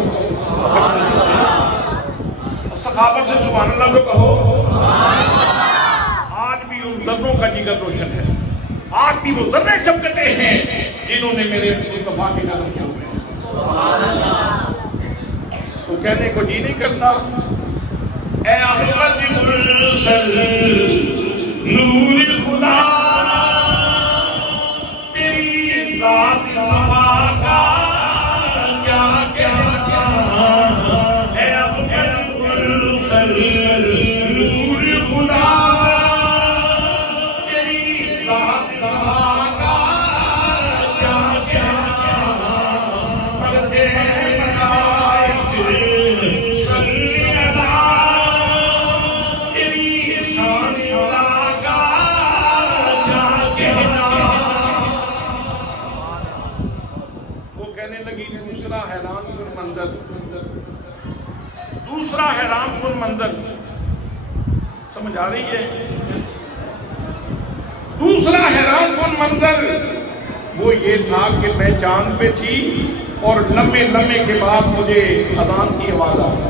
سخاوت سے سبحان اللہ تو کہو. آج بھی ان ذروں کا جگر روشن ہے. آج بھی وہ ذرے چمکتے ہیں جنہوں نے میرے مصطفیٰ کے قدم چھوڑے. تو کہنے کو جی نہیں کرتا اے احمد مرسل نور خدا تیری ذات سما کا کیا اے احمد مرسل نور خدا تیری ذات سما کا کیا پڑھتے ہیں ملائک صلی اللہ تیری شان شولا کا کیا. وہ کہنے لگی دوسرا حیران کن منظر سمجھ آ رہی ہے؟ دوسرا حیران کن منظر وہ یہ تھا کہ میں چاند پہ تھی اور لمحے کے بعد مجھے اذان کی آواز آئی.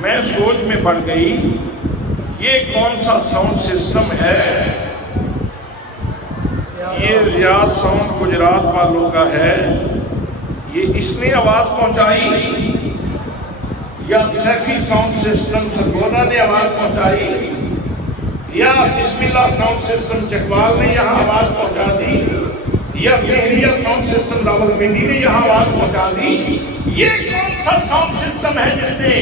میں سوچ میں پڑ گئی یہ کون سا ساؤنڈ سسٹم ہے؟ یہ ریاض ساؤنڈ گجرات والوں کا ہے. یہ اس نے آواز پہنچائی یا سیفی ساؤنڈ سسٹم سرگودا نے آواز پہنچائی یا بسم اللہ ساؤنڈ سسٹم چکوال نے یہاں آواز پہنچا دی یا مہریہ ساؤنڈ سسٹم راولپنڈی نے یہاں آواز پہنچا دی؟ یہ کون سا ساؤنڈ سسٹم ہے جس نے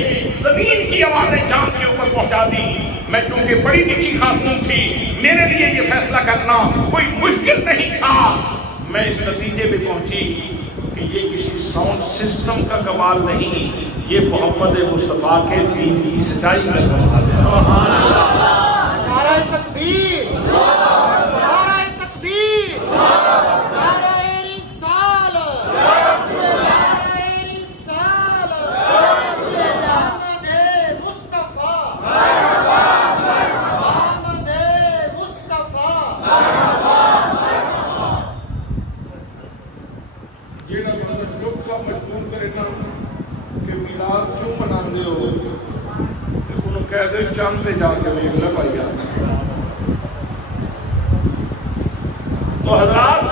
زمین کی آوازیں چاند کے اوپر پہنچا دی؟ میں چونکہ بڑی نچی خاتون تھی میرے لیے یہ فیصلہ کرنا کوئی مشکل نہیں تھا. میں اس نتیجے پہ پہنچی کہ یہ کسی ساؤنڈ سسٹم کا کمال نہیں، یہ محمد مصطفیٰ کے دین کی سچائی کا کمال ہے. تکبیر، نعرہ تکبیر، نعرہ رسالت، نعرہ رسالت، محمد مصطفیٰ، محمد مصطفیٰ۔ جیڑا مطلب چوکھا مجبور کرے نا کہ میلاد کیوں مناندے ہو تے انہوں کہہ دے چاند تے جا کے ویکھ لے بھائی یار۔ تو حضرات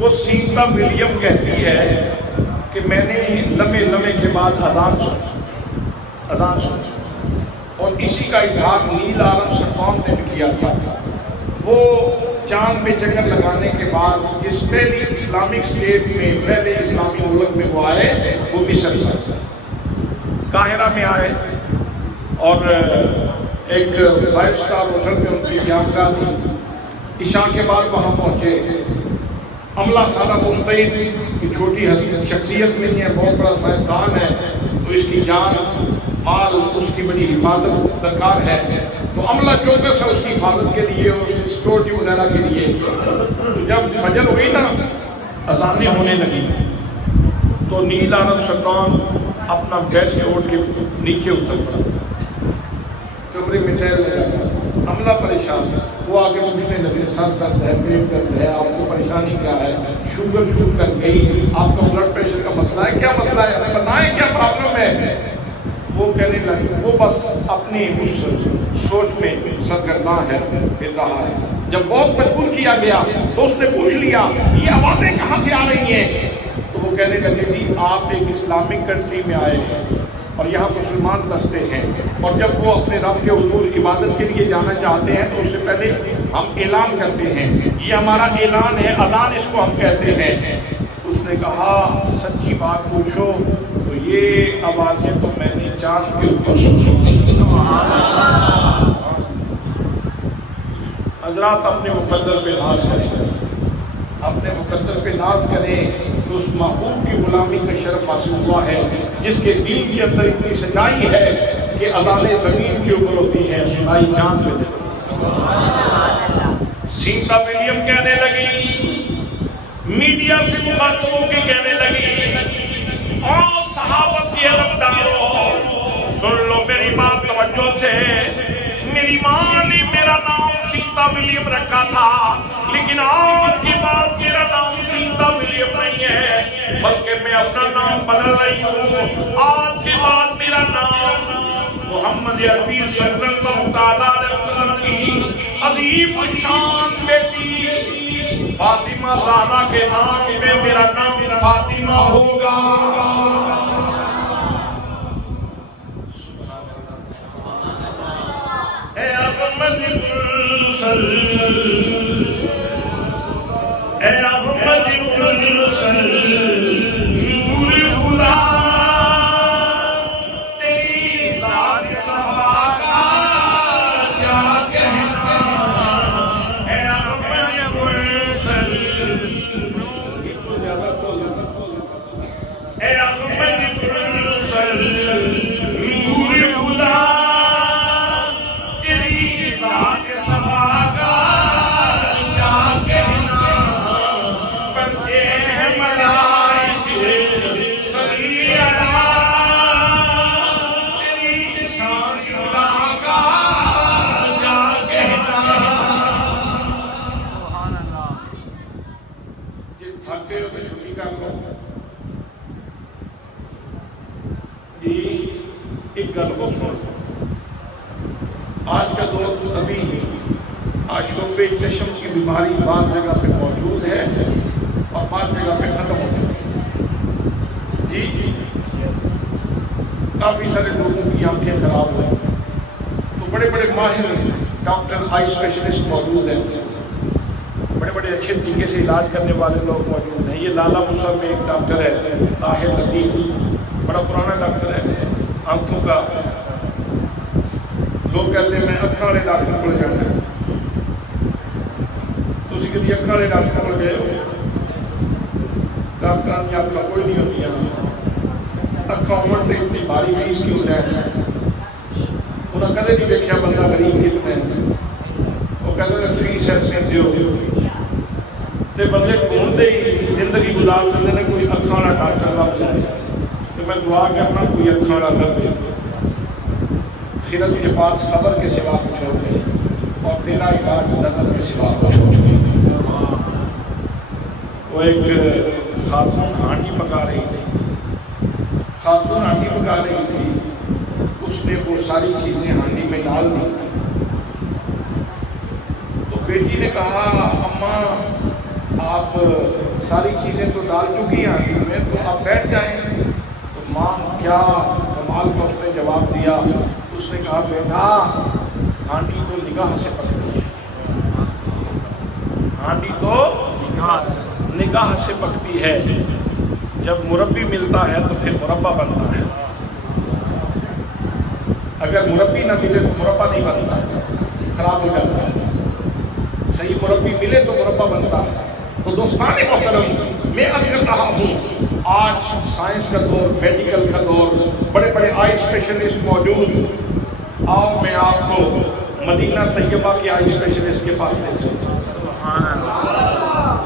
وہ سینتا ولیم کہتی ہے کہ میں نے لمحے لمحے کے بعد اذان سنی اور اسی کا اظہار نیل عالم سرکان نے بھی کیا تھا۔ وہ چاند پہ چکر لگانے کے بعد جس پہلی اسلامک اسٹیٹ میں پہلے اسلامی ملک میں وہ آئے وہ مصر سے قاہرہ میں آئے اور ایک 5 سٹار ہوٹل میں ان کی جانگاہ تھی۔ عشاء کے بعد وہاں پہنچے، عملہ سالہ مستعد کی چھوٹی شخصیت نہیں ہے، بہت بڑا سائنسدان ہے، تو اس کی جان مال اس کی بڑی حفاظت درکار ہے، تو عملہ چوکس ہے اس کی حفاظت کے لیے، اس کی سیکورٹی وغیرہ کے لیے۔ تو جب فجر ہوئی نا، اذانیں ہونے لگی، تو نیل عالم سرکان اپنا بیڈ چھوڑ کے نیچے اتر پڑا، کمرے میں ٹہل لگا، عملہ پریشان، وہ آگے پوچھنے لگے سر درد ہے، پیٹ درد ہے، آپ کو پریشانی کیا ہے، شوگر کر گئی، آپ کا بلڈ پریشر کا مسئلہ ہے، کیا مسئلہ ہے، ہمیں بتائیں کیا پرابلم ہے۔ وہ کہنے لگے، وہ بس اپنی اس سوچ میں سرگرداں ہے، پھر رہا ہے۔ جب بہت مجبور کیا گیا تو اس نے پوچھ لیا یہ آوازیں کہاں سے آ رہی ہیں، تو وہ کہنے لگے کہ آپ ایک اسلامک کنٹری میں آئے ہیں اور یہاں مسلمان بستے ہیں، اور جب وہ اپنے رب کے حضور عبادت کے لیے جانا چاہتے ہیں تو اس سے پہلے ہم اعلان کرتے ہیں، یہ ہمارا اعلان ہے، اذان اس کو ہم کہتے ہیں۔ اس نے کہا سچی بات پوچھو تو یہ آوازیں تو میں نے چاند کے اوپر سنی۔ حضرات اپنے مقدر پہ ناز کریں، اپنے مقدر پہ ناز کریں تو اس محبوب کی غلامی کا شرف حاصل ہوا ہے جس کے دین کے اندر اتنی سچائی ہے کہ اذانیں زمین کے اوپر ہوتی ہیں، سنائی چاند پہ دیتی ہے۔ سینتا ولیم کہنے لگی، میڈیا سے مخاطب ہو کے کہنے لگی، اور صحابت کے علمداروں سن لو میری بات توجہ سے، میری ماں نے میرا نام سینتا ولیم رکھا تھا، لیکن آج کے بعد میرا نام سینتا ولیم نہیں ہے، بلکہ میں اپنا نام بدل رہی ہوں۔ آج کے بعد میرا نام محمد عربی صلی اللہ علیہ وسلم کی عظیم شان بیٹی فاطمہ زہرا کے نام میں میرا نام فاطمہ ہوگا۔ اے احمد مرسل، اے احمد مرسل، نور خدا تیری ذات صفا کا کیا کہنا، اے احمد مرسل، اے احمد مرسل، نور خدا آج کا دور ابھی آشوب چشم کی بیماری بعض جگہ پہ موجود ہے اور بعض جگہ پہ ختم ہو چکی ہے۔ جی کافی سارے لوگوں کی آنکھیں خراب ہوئی، تو بڑے بڑے ماہر ڈاکٹر آئی اسپیشلسٹ موجود ہیں، بڑے بڑے اچھے طریقے سے علاج کرنے والے لوگ موجود ہیں۔ یہ لالا موسیٰ میں ایک ڈاکٹر ہے طاہر لطیف، بڑا پرانا ڈاکٹر ہے آنکھوں کا۔ لوگ کہتے ہیں میں اکھاں والے ڈاکٹر کو جانا ہے، تو اسی کے لیے اکھاں والے ڈاکٹر کو گئے ہو، ڈاکٹر کی اکھاں کوئی نہیں ہوتی ہیں، اکھاں عمر تے اتنی بھاری فیس کیوں ہے، انہیں کدے نہیں دیکھا بندہ غریب کتنے ہیں، وہ کہتے ہیں فیس ایسے دیو تے بندے ڈھونڈتے ہی زندگی گزار لیندے نے کوئی اکھاں والا ڈاکٹر لب جائے تو میں دعا کرنا کوئی اکھاں والا لبے خیرت کے پاس خبر کے سوا کچھ ہو گئے اور تیرا علاج نظر کے سوا کچھ ہو گئے. وہ ایک خاتون ہانڈی پکا رہی تھی اس نے وہ ساری چیزیں ہانڈی میں ڈال دی. تو بیٹی نے کہا اماں آپ ساری چیزیں تو ڈال چکی ہیں ہانڈی میں تو آپ بیٹھ جائیں. تو ماں کیا کمال کا اس نے جواب دیا. اس نے کہا بیٹا ہانڈی تو نگاہ سے پکتی ہے, ہانڈی تو نگاہ سے پکتی ہے. جب مربی ملتا ہے تو پھر مربع بنتا ہے. اگر مربی نہ ملے تو مربع نہیں بنتا, خراب ہو جاتا ہے. صحیح مربی ملے تو مربع بنتا ہے. تو دوستان محترم میں عرض کر رہا ہوں آج سائنس کا دور, میڈیکل کا دور, بڑے بڑے آئی اسپیشلسٹ موجود. آؤ میں آپ کو مدینہ طیبہ کے آئی اسپیشلسٹ کے پاس لے چلتا. سبحان اللہ.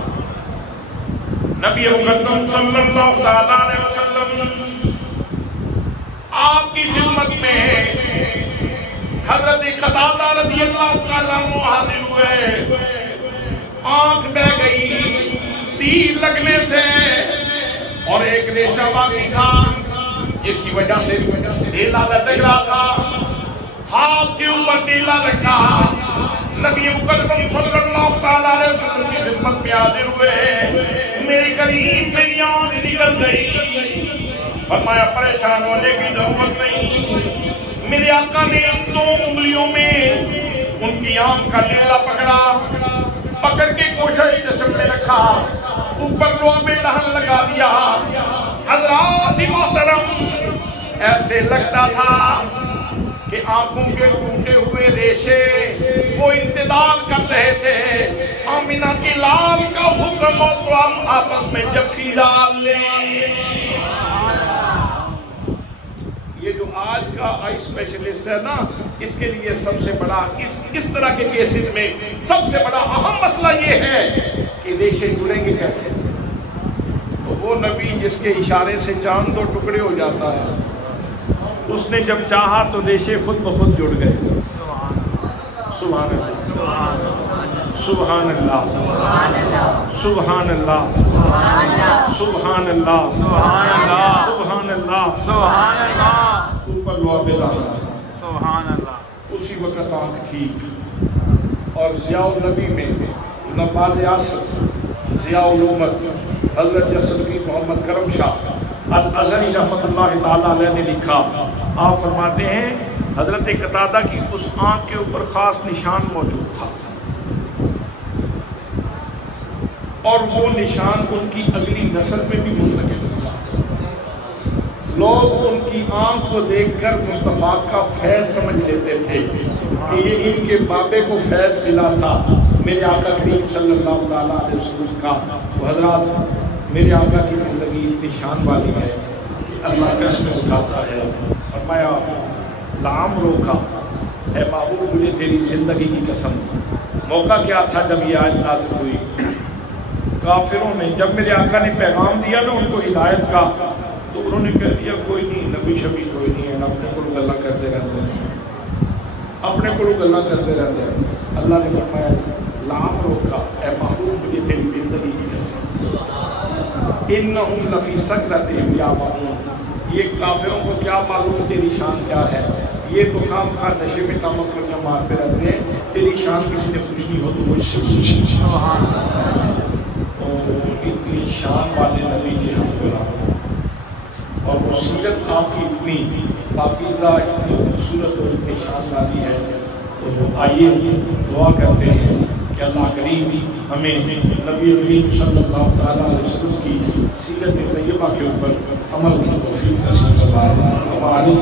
نبی مقدم صلی اللہ علیہ وسلم آپ کی خدمت میں حضرت قتادہ رضی اللہ تعالیٰ عنہ حاضر ہوئے. آنکھ بہ گئی تیر لگنے سے اور ایک ریشہ باقی تھا جس کی وجہ سے ڈھیلا لٹک رہا تھا. ہاتھ کے اوپر ڈھیلا رکھا. نبی مقدم صلی اللہ علیہ وسلم کی خدمت میں حاضر ہوئے. میرے قریب میری آنکھ نکل گئی. فرمایا پریشان ہونے کی ضرورت نہیں. میرے آقا نے ان دو انگلیوں میں ان کی آنکھ کا ڈھیلا پکڑ کے کوشش جسم میں رکھا, اوپر لوہے دہن لگا دیا. حضرات محترم ایسے لگتا تھا کہ آنکھوں کے ٹوٹے ہوئے ریشے وہ انتظار کر رہے تھے آمینہ کی لال کا حکم ہو تو ہم آپس میں جفی ڈال لیں. یہ جو آج کا آئی اسپیشلسٹ ہے نا, اس کے لیے سب سے بڑا اس طرح کے کیسز میں سب سے بڑا اہم مسئلہ یہ ہے کہ ریشے جڑیں گے کیسے. تو وہ نبی جس کے اشارے سے چاند دو ٹکڑے ہو جاتا ہے, اس نے جب چاہا تو ریشے خود بخود جڑ گئے. سبحان اللہ, سبحان اللہ, سبحان اللہ, سبحان اللہ, سبحان اللہ, سبحان اللہ, سبحان اللہ, اوپر لوہا پہ ڈالا. سبحان اللہ. اسی وقت آنکھ ٹھیک. اور ضیاء النبی میں نبال عصر ضیاء الامت حضرت جسدی محمد کرم شاہ الازہری رحمۃ اللہ تعالیٰ علیہ نے لکھا. آپ فرماتے ہیں حضرت قتادہ کی اس آنکھ کے اوپر خاص نشان موجود تھا اور وہ نشان ان کی اگلی نسل میں بھی منتقل ہوا. لوگ ان کی آنکھ کو دیکھ کر مصطفیٰ کا فیض سمجھ لیتے تھے کہ یہ ان کے بابے کو فیض ملا تھا میرے آقا کریم صلی اللہ تعالیٰ علیہ وسلم کا. تو حضرات میرے آقا کی زندگی اتنی شان والی ہے کہ اللہ قسم اٹھاتا ہے. فرمایا لام روکا اے محبوب مجھے تیری زندگی کی قسم. موقع کیا تھا جب یہ آیت نازل ہوئی؟ کافروں نے جب میرے آقا نے پیغام دیا نا ان کو ہدایت کا, تو انہوں نے کہہ دیا کوئی نہیں, نبی شبی کوئی نہیں ہے, اپنے کو گلا کرتے رہتے ہیں, اپنے کو گلا کرتے رہتے ہیں. اللہ نے فرمایا لام روکا اے محبوب مجھے تیری زندگی کی قسم. انہم لفی سکرتہم یعمہون. یہ کافروں کو کیا معلوم تیری شان کیا ہے, یہ تو خام خواہ نشے میں تمکریاں مارتے رہتے ہیں. تیری شان کسی نے پوچھنی ہو تو مجھ سے پوچھی. سبحان اللہ. اتنی شان والے نبی کے ہم گرام اور وہ سیرت آپ کی اتنی پاکیزہ, اتنی خوبصورت اور اتنی شان والی ہے. تو آئیے دعا کرتے ہیں کہ اللہ کریم ہمیں نبی کریم صلی اللہ تعالیٰ علیہ وسلم کی سیرت طیبہ کے اوپر عمل کی توفیق نصیب فرمائے. ہماری